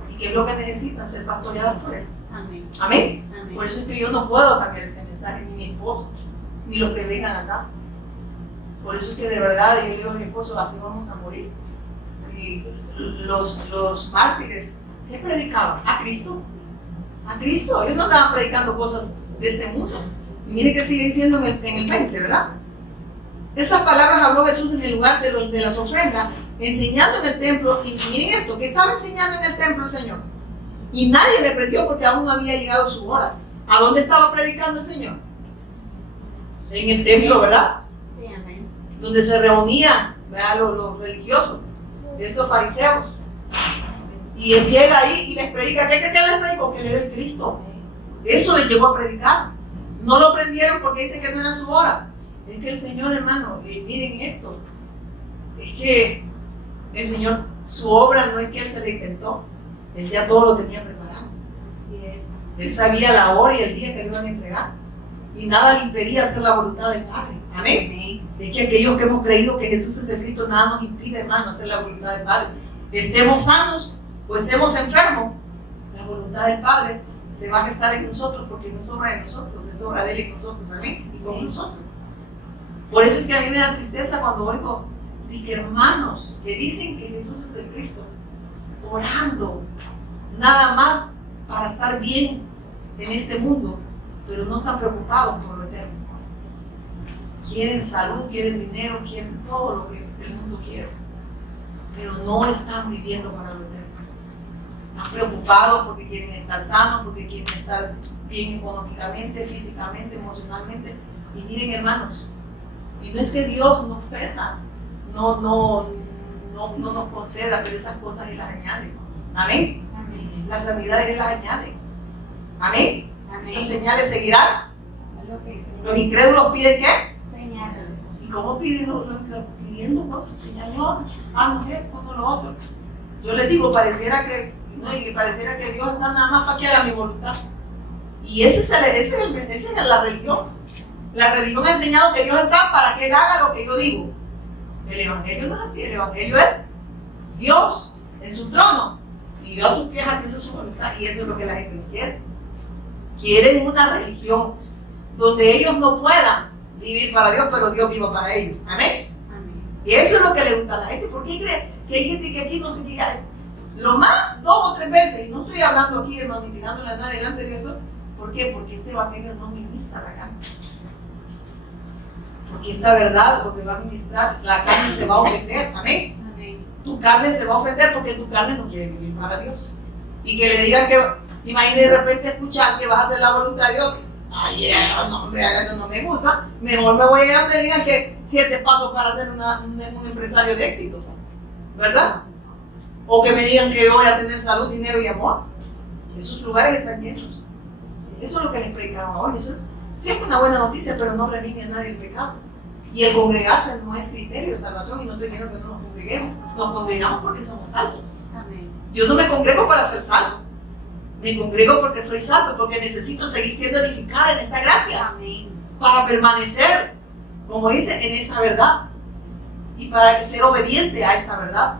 ¿Y qué es lo que necesitan? Ser pastoreadas por Él. Amén. Amén. Amén. Por eso es que yo no puedo cambiar ese mensaje, ni mi esposo, ni los que vengan acá. Por eso es que de verdad yo le digo a mi esposo: así vamos a morir. Y los mártires, ¿qué predicaban? A Cristo. A Cristo. Ellos no estaban predicando cosas de este mundo. Y mire que sigue diciendo en el 20, ¿verdad? Estas palabras habló Jesús en el lugar de las ofrendas, enseñando en el templo. Y miren esto, que estaba enseñando en el templo el Señor. Y nadie le prendió porque aún no había llegado su hora. ¿A dónde estaba predicando el Señor? En el templo, ¿verdad? Sí, amén. Donde se reunían, ¿verdad? Los religiosos, estos fariseos. Y Él llega ahí y les predica. ¿Qué les predicó? Que Él era el Cristo. Eso les llegó a predicar. No lo prendieron porque dicen que no era su hora. Es que el Señor, hermano, miren esto. Es que el Señor, su obra no es que Él se la inventó. Él ya todo lo tenía preparado. Así es. Él sabía la hora y el día que le iban a entregar. Y nada le impedía hacer la voluntad del Padre. Amén. Amén. Es que aquellos que hemos creído que Jesús es el Cristo, nada nos impide, hermano, hacer la voluntad del Padre. Estemos sanos o estemos enfermos, la voluntad del Padre se va a gestar en nosotros porque no es obra de nosotros, es obra de Él en nosotros, amén, y con nosotros. Por eso es que a mí me da tristeza cuando oigo que hermanos que dicen que Jesús es el Cristo, orando nada más para estar bien en este mundo, pero no están preocupados por lo eterno. Quieren salud, quieren dinero, quieren todo lo que el mundo quiere, pero no están viviendo para lo eterno. Están preocupados porque quieren estar sanos, porque quieren estar bien económicamente, físicamente, emocionalmente. Y miren, hermanos, y no es que Dios nos pida, no nos conceda, pero esas cosas Él las añade. Amén. Amén. Las sanidades Él las añade. Amén. Amén. Las señales seguirán. Lo que- Los incrédulos piden ¿qué? Señales. ¿Y cómo piden los incrédulos? Pidiendo cosas, Señor, haznos esto, no lo otro. Yo les digo, pareciera que Dios está nada más para que haga mi voluntad. Y esa es la religión. La religión ha enseñado que Dios está para que Él haga lo que yo digo. El Evangelio no es así, el Evangelio es Dios en su trono y yo a sus pies haciendo su voluntad. Y eso es lo que la gente no quiere. Quieren una religión donde ellos no puedan vivir para Dios, pero Dios viva para ellos. Amén. Amén. Y eso es lo que le gusta a la gente. ¿Por qué cree que hay gente que aquí no se queda? Lo más 2 o 3 veces, y no estoy hablando aquí, hermano, ni tirándole a nadie delante de Dios. ¿Por qué? Porque este Evangelio no ministra la carne. Porque esta verdad lo que va a ministrar, la carne se va a ofender. Amén. Amén. Tu carne se va a ofender porque tu carne no quiere vivir para Dios. Y que le digan que, imagínate, de repente escuchas que vas a hacer la voluntad de Dios. Ay, no, hombre, esto no me gusta. Mejor me voy a donde digan que 7 pasos para ser un empresario de éxito. ¿Verdad? O que me digan que yo voy a tener salud, dinero y amor. Esos lugares están llenos. Eso es lo que les predicaba hoy. Eso es siempre una buena noticia, pero no redime a nadie el pecado. Y el congregarse no es criterio de salvación, y no estoy diciendo que no nos congreguemos. Nos congregamos porque somos salvos. Amén. Yo no me congrego para ser salvo. Me congrego porque soy salvo, porque necesito seguir siendo edificada en esta gracia Amén. para permanecer, como dice, en esta verdad y para ser obediente a esta verdad.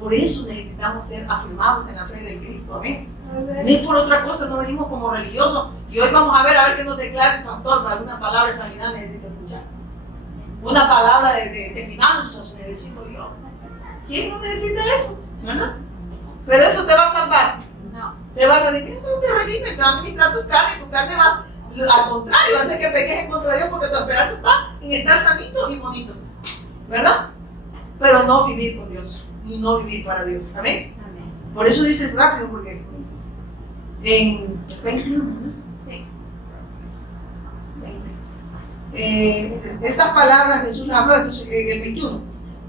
Por eso necesitamos ser afirmados en la fe del Cristo. Amén. No es por otra cosa, no venimos como religiosos. Y hoy vamos a ver qué nos declara el pastor. Para alguna palabra de sanidad necesito escuchar. Una palabra de finanzas necesito yo. ¿Quién no necesita eso? ¿Verdad? Pero eso te va a salvar. No. Te va a redimir, eso no te redime, te va a administrar tu carne va, al contrario, va a hacer que peques en contra de Dios porque tu esperanza está en estar sanito y bonito. ¿Verdad? Pero no vivir con Dios, y no vivir para Dios. Amén. Amén. Por eso dices rápido, porque en 21, ¿no? Sí. 20. Estas palabras Jesús las habló en el 21.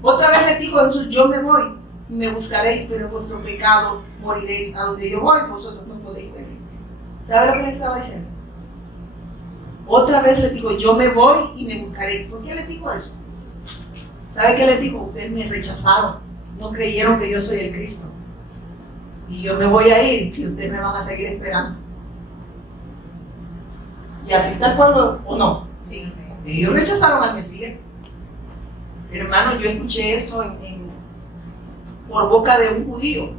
Otra vez le dijo Jesús, yo me voy y me buscaréis, pero vuestro pecado moriréis. A donde yo voy, vosotros no podéis venir. ¿Sabe lo que le estaba diciendo? Otra vez le digo, yo me voy y me buscaréis. ¿Por qué le dijo eso? ¿Sabe qué le dijo? Ustedes me rechazaron, no creyeron que yo soy el Cristo. Y yo me voy a ir y ustedes me van a seguir esperando. ¿Y así está el pueblo o no? Sí. Ellos rechazaron al Mesías. Hermano, yo escuché esto por boca de un judío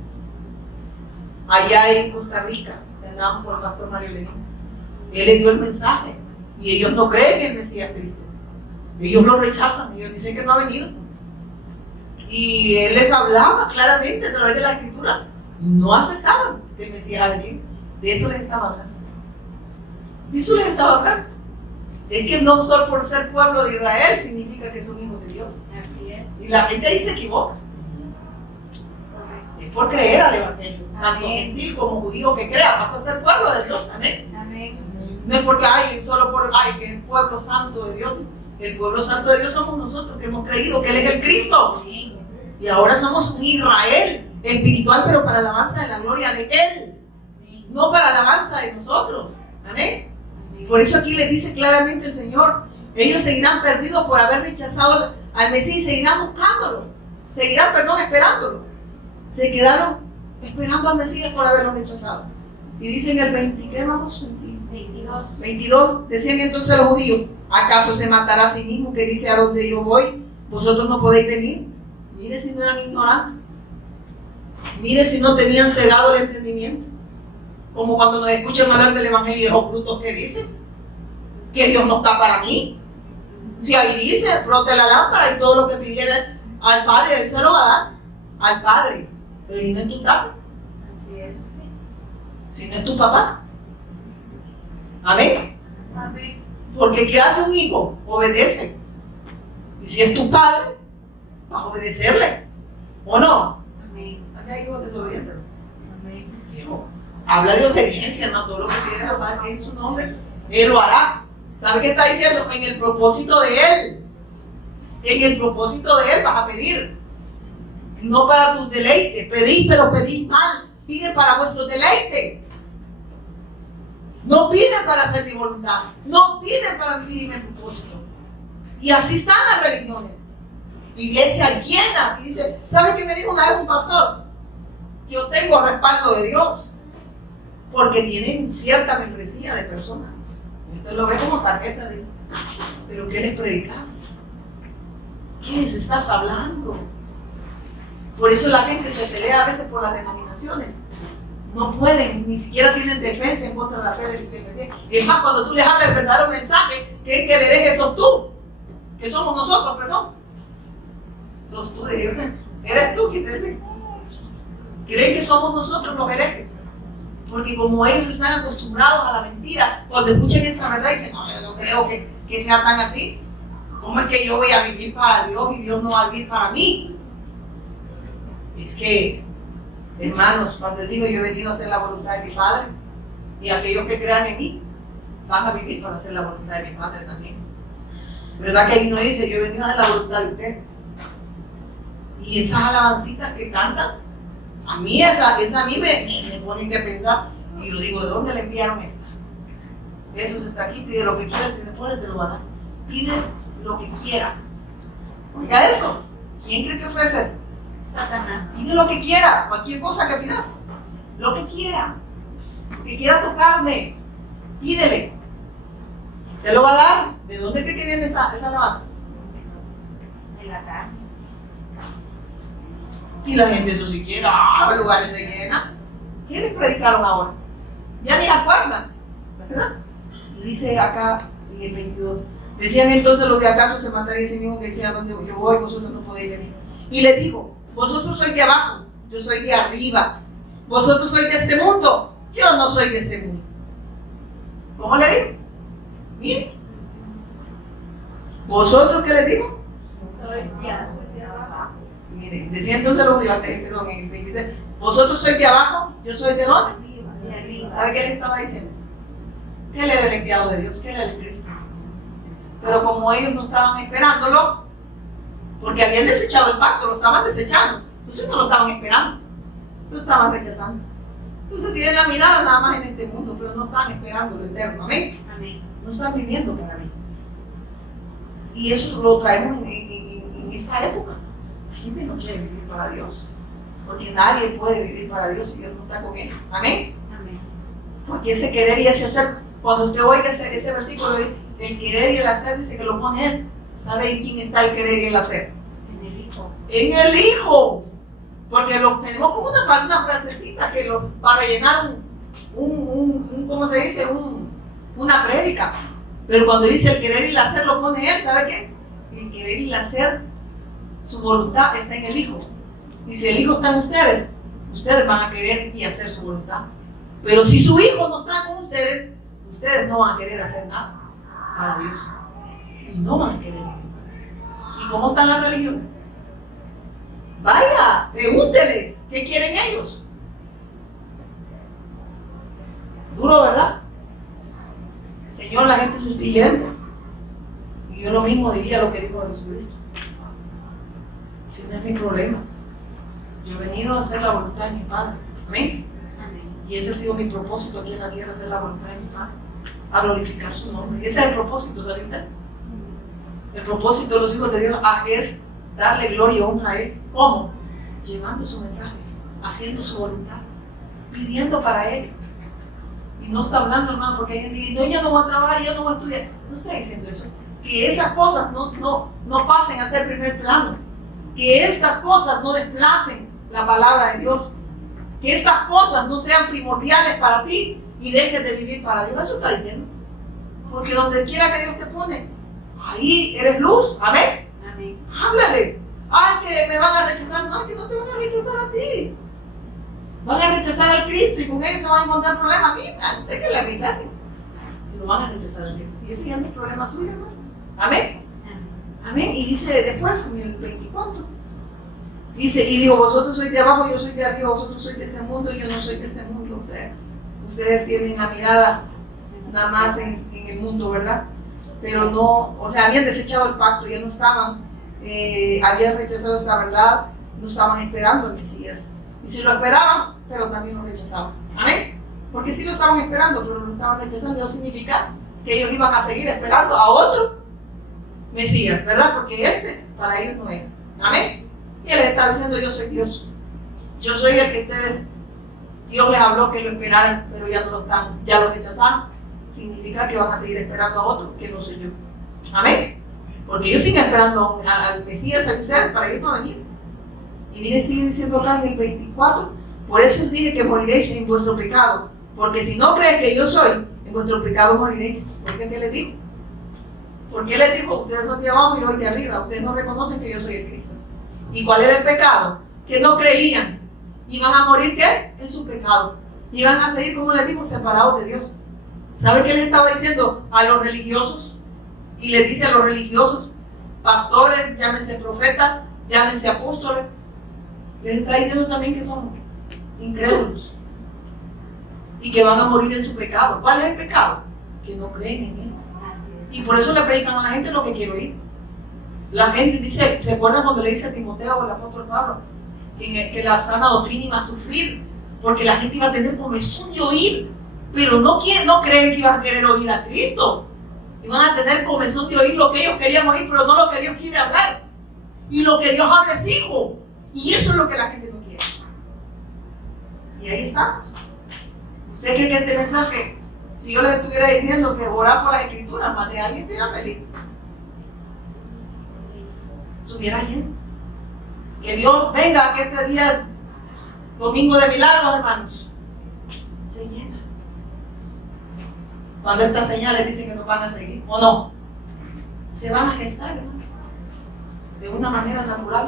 allá en Costa Rica, que andábamos con el pastor Mario Lenín. Él les dio el mensaje y ellos no creen en el Mesías Cristo. Ellos lo rechazan, ellos dicen que no ha venido. Y él les hablaba claramente a través de la Escritura. No aceptaban que el Mesías ha venido. De eso les estaba hablando. De eso les estaba hablando. Es que no solo por ser pueblo de Israel significa que son hijos de Dios. Así es. Y la gente ahí se equivoca. Es por creer al Evangelio. Tanto Amén. gentil como judío que crea, vas a ser pueblo de Dios. Amén. Amén. No es porque solo por que el pueblo santo de Dios. El pueblo santo de Dios somos nosotros que hemos creído que Él es el Cristo. Amén. Y ahora somos un Israel espiritual, pero para alabanza de la gloria de Él. No para alabanza de nosotros. Amén. Por eso aquí le dice claramente el Señor, ellos seguirán perdidos por haber rechazado al Mesías, seguirán buscándolo, seguirán, esperándolo. Se quedaron esperando al Mesías por haberlo rechazado. Y dicen el 22, decían entonces los judíos, ¿acaso se matará a sí mismo que dice a donde yo voy, vosotros no podéis venir? Mire si no eran ignorantes, mire si no tenían cegado el entendimiento, como cuando nos escuchan hablar del evangelio y de los frutos que dicen, que Dios no está para mí. Si ahí dice, frote la lámpara y todo lo que pidiera al Padre, Él se lo va a dar al Padre, pero ¿y no es tu padre? Así es. Si no es tu papá. Amén. Amén. Porque ¿qué hace un hijo? Obedece. Y si es tu padre, vas a obedecerle. ¿O no? Amén. Acá hay hijos desobedientes. Amén. Hijo, habla de obediencia, ¿no? Todo lo que tiene el Padre en su nombre, Él lo hará. ¿Sabe qué está diciendo? En el propósito de Él. En el propósito de Él vas a pedir. No para tus deleites. Pedís, pero pedís mal. Pide para vuestro deleite. No piden para hacer mi voluntad. No piden para vivir en mi propósito. Y así están las religiones. Iglesias llenas. Y dice, ¿sabe qué me dijo una vez un pastor? Yo tengo respaldo de Dios. Porque tienen cierta membresía de personas. Usted lo ve como tarjeta de... ¿Pero qué les predicas? ¿Qué les estás hablando? Por eso la gente se pelea a veces por las denominaciones. No pueden, ni siquiera tienen defensa en contra de la fe del Mesías. Y es más, cuando tú les hablas el verdadero mensaje, quieren que le dejes, sos tú. Que somos nosotros, perdón. Sos tú, de Dios. Eres tú, quise decir. Creen que somos nosotros los herejes. Porque como ellos están acostumbrados a la mentira, cuando escuchan esta verdad dicen, no, yo no creo que sea tan así. ¿Cómo es que yo voy a vivir para Dios y Dios no va a vivir para mí? Es que, hermanos, cuando Él dijo, yo he venido a hacer la voluntad de mi Padre, y aquellos que crean en mí, van a vivir para hacer la voluntad de mi Padre también. ¿Verdad que ahí no dice, yo he venido a hacer la voluntad de usted? Y esas alabancitas que cantan, a mí esa a mí me ponen que pensar, y yo digo, ¿de dónde le enviaron esta? Jesús está aquí, pide lo que quiera, Él te lo va a dar. Pide lo que quiera. Oiga eso, ¿quién cree que ofrece eso? Satanás. Pide lo que quiera, cualquier cosa que pidas, lo que quiera tu carne, pídele, te lo va a dar. ¿De dónde cree que viene esa alabanza? De la carne. Y la gente eso si quiere, los lugares se llenan. ¿Qué les predicaron ahora? Ya ni se acuerdan, ¿verdad? Y dice acá en el 22, decían entonces los de acaso se mataría ese mismo que decía, donde yo voy, vosotros no podéis venir. Y les digo, vosotros sois de abajo, yo soy de arriba. Vosotros sois de este mundo, yo no soy de este mundo. ¿Cómo le digo? Miren. ¿Vosotros qué les digo? Soy de abajo. Miren, decía entonces los judíos, perdón, en el 23, vosotros sois de abajo, yo soy de dónde? De arriba. ¿Sabe qué le estaba diciendo? Que él era el enviado de Dios, que él era el Cristo. Pero como ellos no estaban esperándolo, porque habían desechado el pacto, lo estaban desechando, entonces no lo estaban esperando, lo estaban rechazando. Entonces tienen la mirada nada más en este mundo, pero no están esperando lo eterno, amén. Amén. No están viviendo para mí. Y eso lo traemos en esta época. La gente no quiere vivir para Dios, porque nadie puede vivir para Dios si Dios no está con él, amén. Amén. Porque ese querer y ese hacer, cuando usted oiga ese versículo, el querer y el hacer, dice que lo pone él. ¿Sabe en quién está el querer y el hacer? En el Hijo. En el Hijo. Porque lo tenemos como una frasecita que para rellenar ¿cómo se dice? Una prédica. Pero cuando dice el querer y el hacer, lo pone él. ¿Sabe qué? El querer y el hacer, su voluntad está en el Hijo. Y si el Hijo está en ustedes, ustedes van a querer y hacer su voluntad. Pero si su Hijo no está con ustedes, ustedes no van a querer hacer nada para Dios. Y no van a querer. ¿Y cómo están las religiones? Vaya, pregúnteles, ¿qué quieren ellos? Duro, ¿verdad? Señor, la gente se está yendo. Y yo lo mismo diría lo que dijo Jesucristo. Si no es mi problema. Yo he venido a hacer la voluntad de mi Padre. Amén. Amén. Y ese ha sido mi propósito aquí en la tierra, hacer la voluntad de mi Padre. a glorificar su nombre. Ese es el propósito, ¿sabe usted? El propósito de los hijos de Dios es darle gloria y honra a Él. ¿Cómo? Llevando su mensaje, haciendo su voluntad, viviendo para Él. Y no está hablando, hermano, porque hay gente que dice, no, ya no voy a trabajar, ya no voy a estudiar. No está diciendo eso. Que esas cosas no pasen a ser primer plano. Que estas cosas no desplacen la palabra de Dios. Que estas cosas no sean primordiales para ti y dejes de vivir para Dios. Eso está diciendo. Porque donde quiera que Dios te pone, ahí eres luz. Amén. Amén. Háblales. Ay, que me van a rechazar. No, que no te van a rechazar a ti. Van a rechazar al Cristo y con ellos se van a encontrar problemas. Mira, usted que le rechacen. Y lo van a rechazar al Cristo. Y ese ya no es problema suyo, hermano. Amén. Amén. Y dice después en el 24. Dice, y digo, vosotros sois de abajo, yo soy de arriba, vosotros sois de este mundo y yo no soy de este mundo. O sea, ustedes tienen la mirada nada más en el mundo, ¿verdad? Pero no, o sea, habían desechado el pacto, ya no estaban, habían rechazado esta verdad, no estaban esperando al Mesías. Y si lo esperaban, pero también lo rechazaban. Amén. Porque sí lo estaban esperando, pero lo estaban rechazando. Eso significa que ellos iban a seguir esperando a otro Mesías, ¿verdad? Porque para ellos no era. Amén. Y él estaba diciendo, yo soy Dios. Yo soy el que ustedes, Dios les habló que lo esperaran, pero ya no lo están, ya lo rechazaron. Significa que van a seguir esperando a otro, que no soy yo. Amén. Porque ellos siguen esperando al Mesías, a Israel, para ellos no venir. Y mire, sigue diciendo acá en el 24, por eso os dije que moriréis en vuestro pecado, porque si no creéis que yo soy, en vuestro pecado moriréis. ¿Por qué? ¿Qué les digo? ¿Por qué les digo? Ustedes son de abajo y yo de arriba. Ustedes no reconocen que yo soy el Cristo. ¿Y cuál era el pecado? Que no creían. ¿Iban a morir qué? En su pecado. Iban a seguir, como les digo, separados de Dios. ¿Sabe qué les estaba diciendo a los religiosos? Y les dice a los religiosos, pastores, llámense profetas, llámense apóstoles. Les está diciendo también que son incrédulos y que van a morir en su pecado. ¿Cuál es el pecado? Que no creen en Él. Y por eso le predican a la gente lo que quiere oír. La gente dice, ¿recuerdan cuando le dice a Timoteo o el apóstol Pablo que la sana doctrina iba a sufrir? Porque la gente iba a tener comezón de oír, pero no creen que iban a querer oír a Cristo. Iban a tener comezón de oír lo que ellos querían oír, pero no lo que Dios quiere hablar. Y lo que Dios habla es hijo. Y eso es lo que la gente no quiere. Y ahí estamos. ¿Usted cree que este mensaje, si yo le estuviera diciendo que orar por las escrituras, más de alguien estuviera feliz? Estuviera lleno. Que Dios venga, que este día, domingo de milagros, hermanos, se llena. Cuando estas señales dicen que nos van a seguir, o no, se van a gestar, hermano, de una manera natural.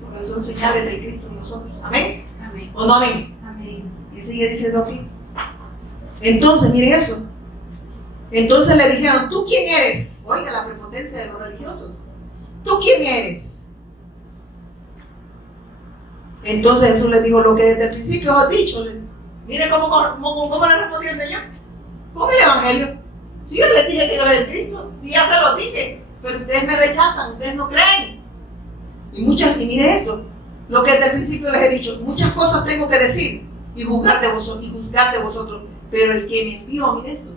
Porque son señales del Cristo en nosotros. ¿Amén? Amén. ¿O no amén? Amén. Y sigue diciendo aquí. Entonces, miren eso. Entonces le dijeron, ¿tú quién eres? Oiga la prepotencia de los religiosos. ¿Tú quién eres? Entonces Jesús les dijo lo que desde el principio os he dicho. Miren cómo le respondió el Señor. Con el Evangelio. Si yo les dije que yo era el Cristo, si ya se lo dije, pero ustedes me rechazan, ustedes no creen. Y miren esto, lo que desde el principio les he dicho, muchas cosas tengo que decir y juzgar de vosotros, pero el que me envió, mire esto,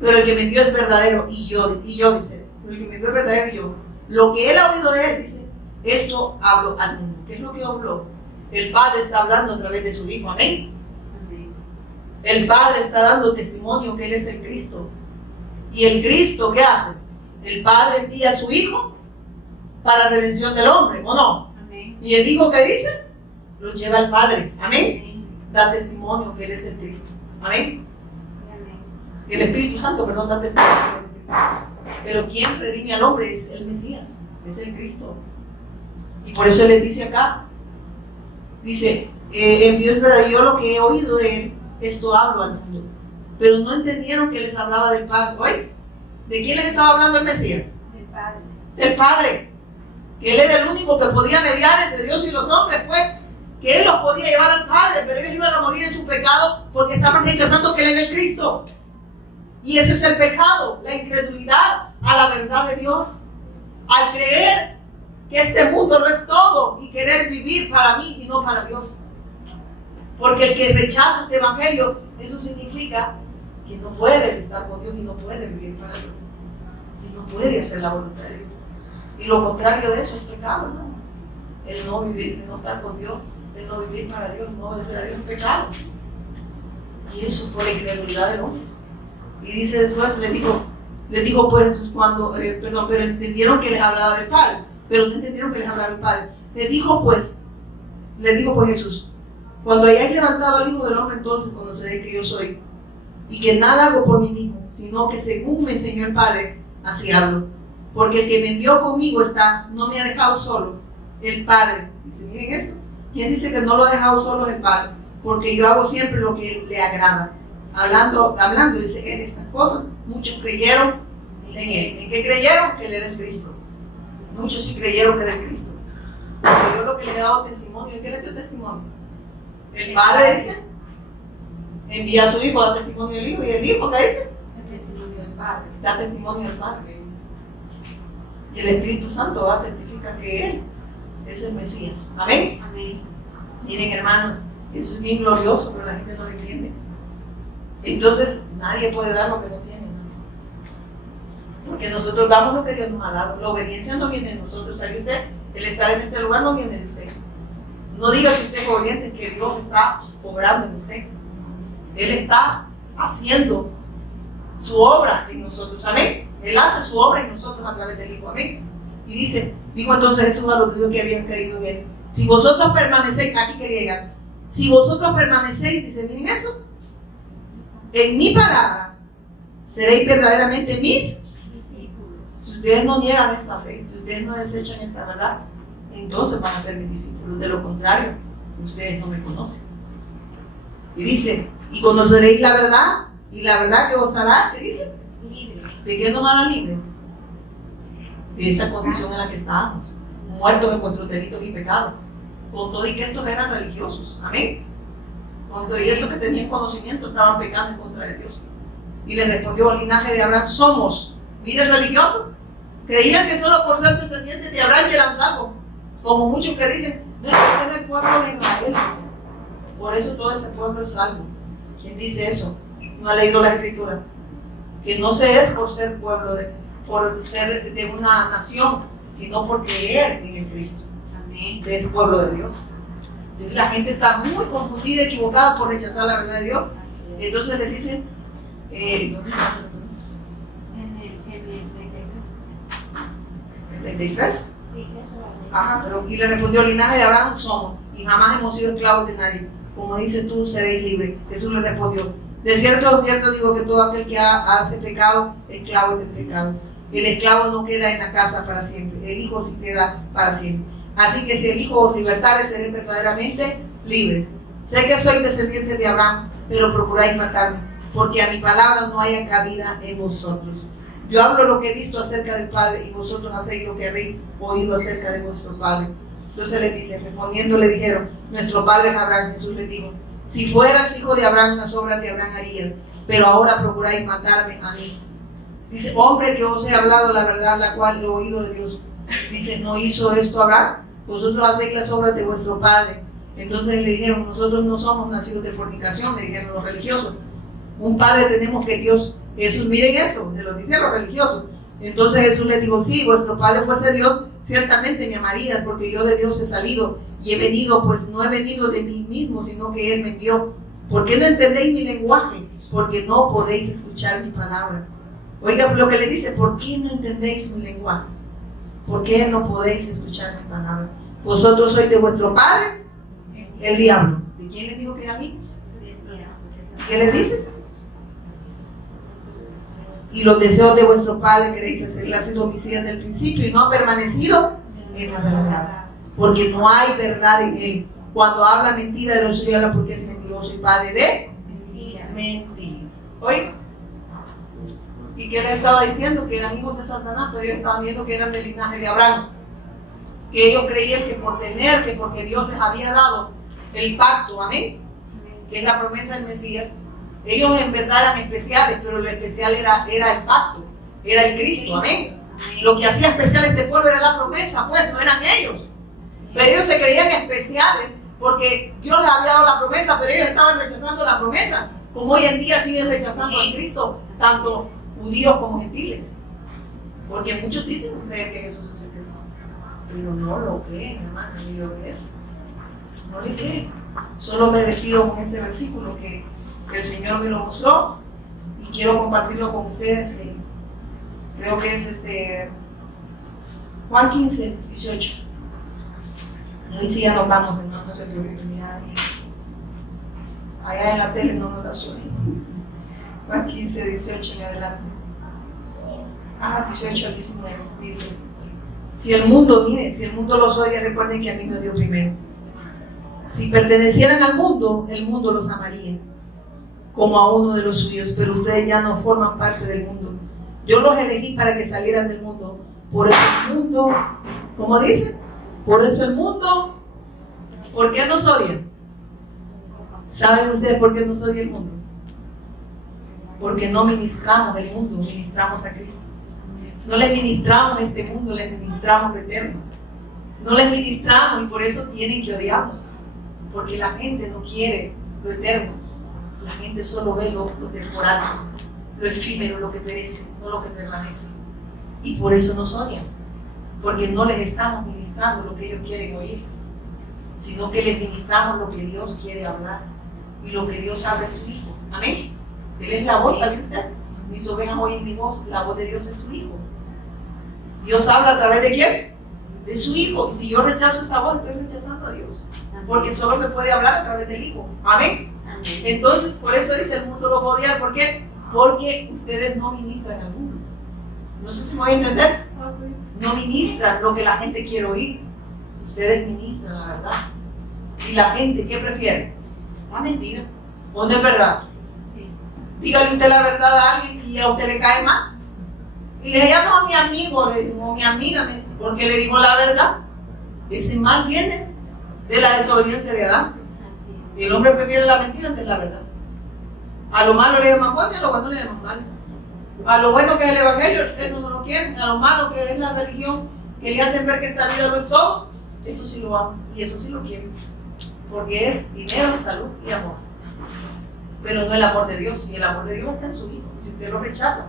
pero el que me envió es verdadero y yo dice, el que me envió es verdadero y yo, lo que él ha oído de él, dice, esto hablo al mundo. ¿Qué es lo que habló? El Padre está hablando a través de su Hijo, amén. El Padre está dando testimonio que Él es el Cristo. ¿Y el Cristo qué hace? El Padre envía a su Hijo para redención del hombre, ¿o no? Amén. ¿Y el Hijo qué dice? Lo lleva al Padre, amén. Da testimonio que Él es el Cristo, amén. El Espíritu Santo, perdón, da testimonio que Él es el Cristo. Pero quien redime al hombre es el Mesías, es el Cristo. Y por eso Él les dice acá, dice, envió es verdad, yo lo que he oído de Él, esto hablo al mundo. Pero no entendieron que les hablaba del Padre. ¿Oye? ¿De quién les estaba hablando el Mesías? Del Padre. Del Padre. Que Él era el único que podía mediar entre Dios y los hombres, fue que Él los podía llevar al Padre, pero ellos iban a morir en su pecado porque estaban rechazando que Él era el Cristo. Y ese es el pecado, la incredulidad a la verdad de Dios. Al creer que este mundo no es todo y querer vivir para mí y no para Dios. Porque el que rechaza este evangelio, eso significa que no puede estar con Dios y no puede vivir para Dios. Y no puede hacer la voluntad de Dios. Y lo contrario de eso es pecado, ¿no? El no vivir, el no estar con Dios, el no vivir para Dios, el no obedecer a Dios es pecado. Y eso por la incredulidad del hombre. Y dice después, le digo pues Jesús cuando, pero entendieron que les hablaba del Padre, pero no entendieron que les hablaba del Padre. Les dijo pues Jesús, cuando hayáis levantado al Hijo del Hombre, entonces conoceréis que yo soy, y que nada hago por mí mismo, sino que según me enseñó el Padre, así hablo. Porque el que me envió conmigo está, no me ha dejado solo, el Padre. Dice, miren esto, ¿quién dice que no lo ha dejado solo el Padre? Porque yo hago siempre lo que le agrada. Hablando, dice él estas cosas, muchos creyeron en él. ¿En qué creyeron? Que él era el Cristo. Muchos sí creyeron que era el Cristo. Porque yo lo que le he dado testimonio, ¿en qué le dio testimonio? El Padre dice, envía a su Hijo, da testimonio del Hijo, y el Hijo, ¿qué dice? El testimonio del Padre. Da testimonio del Padre. Y el Espíritu Santo va a testificar que Él es el Mesías. Amén. Amén. Miren, hermanos, eso es bien glorioso, pero la gente no lo entiende. Entonces, nadie puede dar lo que no tiene. Porque nosotros damos lo que Dios nos ha dado. La obediencia no viene de nosotros. ¿Sabe usted? El estar en este lugar no viene de usted. No diga que usted es obediente, que Dios está obrando en usted. Él está haciendo su obra en nosotros. Amén. Él hace su obra en nosotros a través del Hijo. Amén. Y dice, dijo entonces Jesús a los judíos que habían creído en Él: si vosotros permanecéis, aquí quería llegar, si vosotros permanecéis, dice, miren eso, en mi palabra, seréis verdaderamente mis discípulos. Si ustedes no niegan esta fe, si ustedes no desechan esta verdad, entonces van a ser mis discípulos. De lo contrario, ustedes no me conocen. Y dice, y conoceréis la verdad, y la verdad que os hará, ¿qué dice? Libre. ¿De qué nos hará libre? De esa condición en la que estábamos, muertos en vuestros delitos y pecados. Con todo y que estos eran religiosos. Amén. Con todo y esto que tenían conocimiento, estaban pecando en contra de Dios. Y le respondió el linaje de Abraham: somos. Miren, religiosos. Creían que solo por ser descendientes de Abraham ya eran salvos. Como muchos que dicen, no, ese es el pueblo de Israel. Dicen. Por eso todo ese pueblo es salvo. ¿Quién dice eso? No ha leído la Escritura. Que no se es por ser pueblo, por ser de una nación, sino por creer en el Cristo. Amén. Se es pueblo de Dios. Entonces la gente está muy confundida, equivocada por rechazar la verdad de Dios. Entonces les dicen, En el 33. Sí, eso lo Ajá, pero, y le respondió: linaje de Abraham somos, y jamás hemos sido esclavos de nadie. Como dices tú, seréis libres. Jesús le respondió: de cierto digo que todo aquel que hace pecado, esclavo es del pecado. El esclavo no queda en la casa para siempre, el Hijo sí queda para siempre. Así que si el Hijo os libertare, seréis verdaderamente libres. Sé que sois descendientes de Abraham, pero procuráis matarme, porque a mi palabra no haya cabida en vosotros. Yo hablo lo que he visto acerca del Padre, y vosotros hacéis lo que habéis oído acerca de vuestro Padre. Entonces les dice, respondiendo le dijeron: nuestro padre es Abraham. Jesús les dijo: si fueras hijo de Abraham, las obras de Abraham harías, pero ahora procuráis matarme a mí. Dice: hombre, que os he hablado la verdad, la cual he oído de Dios. Dice: ¿no hizo esto Abraham? Vosotros hacéis las obras de vuestro padre. Entonces le dijeron: nosotros no somos nacidos de fornicación, le dijeron los religiosos. Un padre tenemos que Dios. Jesús, miren esto, de los dijeron los religiosos. Entonces Jesús les dijo: si vuestro padre fuese Dios, ciertamente me amarías, porque yo de Dios he salido y he venido, pues no he venido de mí mismo, sino que Él me envió. ¿Por qué no entendéis mi lenguaje? Porque no podéis escuchar mi palabra. Oiga lo que le dice: ¿por qué no entendéis mi lenguaje? ¿Por qué no podéis escuchar mi palabra? Vosotros sois de vuestro padre, el diablo. ¿De quién les dijo que eran hijos? ¿Qué les dice? Y los deseos de vuestro padre queréis hacer. Él ha sido homicida desde el principio y no ha permanecido en la verdad, porque no hay verdad en él. Cuando habla mentira, de lo suyo habla porque es mentiroso y padre de mentira. ¿Oye? ¿Y qué le estaba diciendo? Que eran hijos de Satanás, pero ellos estaban viendo que eran del linaje de Abraham. Que ellos creían que por tener, que porque Dios les había dado el pacto, amén, que es la promesa del Mesías, ellos en verdad eran especiales, pero lo especial era el pacto, era el Cristo, amén. Lo que hacía especial este pueblo era la promesa, pues no eran ellos. Pero ellos se creían especiales porque Dios les había dado la promesa, pero ellos estaban rechazando la promesa. Como hoy en día siguen rechazando a Cristo, tanto judíos como gentiles. Porque muchos dicen creer que Jesús es el Cristo, pero no lo creen, hermano, ni lo obedecen. No le creen. Solo me despido con este versículo que el Señor me lo mostró y quiero compartirlo con ustedes. Creo que es Juan 15, 18. Hoy sí ya nos vamos, hermano, no se preocupen. Allá en la tele no nos da sonido. Juan 15, 18 en adelante. 18 al 19 dice: si el mundo los odia, recuerden que a mí me odió primero. Si pertenecieran al mundo, el mundo los amaría como a uno de los suyos, pero ustedes ya no forman parte del mundo. Yo los elegí para que salieran del mundo. Por eso el mundo, ¿cómo dice? Por eso el mundo, ¿por qué nos odia? ¿Saben ustedes por qué nos odia el mundo? Porque no ministramos el mundo, ministramos a Cristo. No les ministramos este mundo, les ministramos lo eterno. No les ministramos y por eso tienen que odiarnos. Porque la gente no quiere lo eterno. La gente solo ve lo temporal, lo efímero, lo que perece, no lo que permanece. Y por eso nos odian. Porque no les estamos ministrando lo que ellos quieren oír, sino que les ministramos lo que Dios quiere hablar. Y lo que Dios habla es su Hijo. Amén. Él es la voz, ¿sabe usted? Mis ovejas oyen mi voz, la voz de Dios es su Hijo. Dios habla a través de quién? De su Hijo. Y si yo rechazo esa voz, estoy rechazando a Dios. Porque solo me puede hablar a través del Hijo. Amén. Entonces, por eso dice: el mundo lo va a odiar. ¿Por qué? Porque ustedes no ministran al mundo. No sé si me voy a entender. No ministran lo que la gente quiere oír. Ustedes ministran la verdad. Y la gente, ¿qué prefiere? La mentira. ¿O no es verdad? Sí. Dígale usted la verdad a alguien y a usted le cae mal. Y le llamo a mi amigo o a mi amiga porque le digo la verdad. Ese mal viene de la desobediencia de Adán. Y el hombre prefiere la mentira antes la verdad. A lo malo le llaman bueno y a lo bueno le llaman malo. A lo bueno que es el evangelio, eso no lo quieren. A lo malo que es la religión, que le hacen ver que esta vida no es todo, eso sí lo aman y eso sí lo quieren. Porque es dinero, salud y amor. Pero no el amor de Dios. Y el amor de Dios está en su Hijo. Si usted lo rechaza,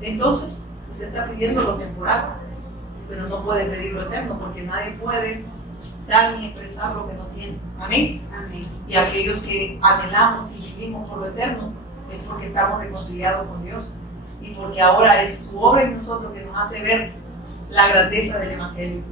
entonces usted está pidiendo lo temporal, pero no puede pedir lo eterno, porque nadie puede dar ni expresar lo que no tiene. Amén. Amén. Y aquellos que anhelamos y vivimos por lo eterno es porque estamos reconciliados con Dios y porque ahora es su obra en nosotros que nos hace ver la grandeza del evangelio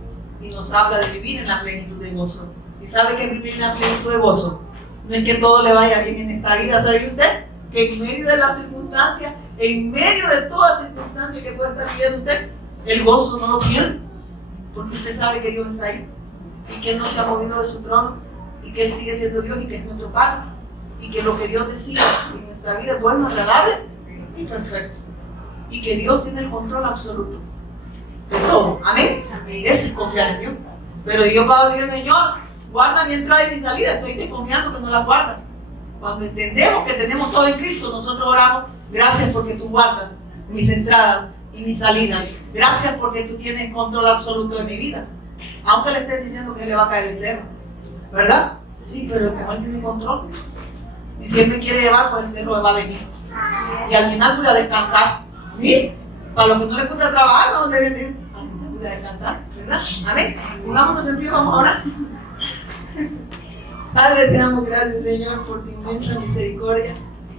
y nos habla de vivir en la plenitud de gozo. ¿Y sabe que vivir en la plenitud de gozo no es que todo le vaya bien en esta vida? ¿Sabe usted? Que en medio de las circunstancias, en medio de todas circunstancias que puede estar viviendo usted, el gozo no lo pierde, porque usted sabe que Dios está ahí y que Él no se ha movido de su trono y que Él sigue siendo Dios y que es nuestro Padre y que lo que Dios decide en nuestra vida es bueno, agradable y perfecto y que Dios tiene el control absoluto de todo. Amén. Amén. Eso es confiar en Dios. Pero yo pago Dios, Señor, guarda mi entrada y mi salida. Estoy desconfiando que no la guarda. Cuando entendemos que tenemos todo en Cristo, nosotros oramos: gracias porque tú guardas mis entradas y mi salida. Gracias porque tú tienes control absoluto de mi vida. Aunque le estés diciendo que le va a caer el cerro, ¿verdad? Sí, pero como Él tiene control y siempre quiere llevar, pues el cerro le va a venir. Y al final voy a descansar. ¿Sí? Para los que no les gusta trabajar, vamos a decir: al final voy a descansar, ¿verdad? Amén. Pongámonos en pie, vamos a orar. Padre, te damos gracias, Señor, por tu inmensa misericordia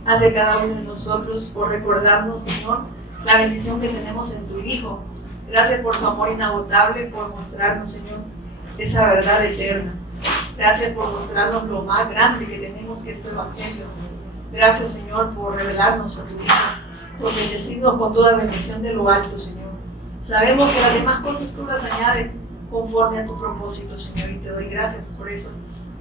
hacia cada uno de nosotros, por recordarnos, Señor, la bendición que tenemos en tu Hijo. Gracias por tu amor inagotable, por mostrarnos, Señor, esa verdad eterna. Gracias por mostrarnos lo más grande que tenemos, que es tu Evangelio. Gracias, Señor, por revelarnos a tu Hijo, por bendecirnos con toda bendición de lo alto, Señor. Sabemos que las demás cosas tú las añades conforme a tu propósito, Señor, y te doy gracias por eso.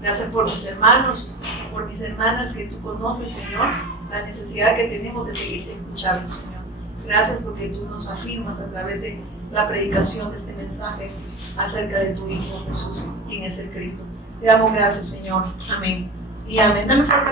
Gracias por mis hermanos, por mis hermanas que tú conoces, Señor, la necesidad que tenemos de seguirte escuchando, Señor. Gracias porque tú nos afirmas a través de la predicación de este mensaje acerca de tu Hijo Jesús, quien es el Cristo. Te damos gracias, Señor. Amén. Y amén. Dale un fuerte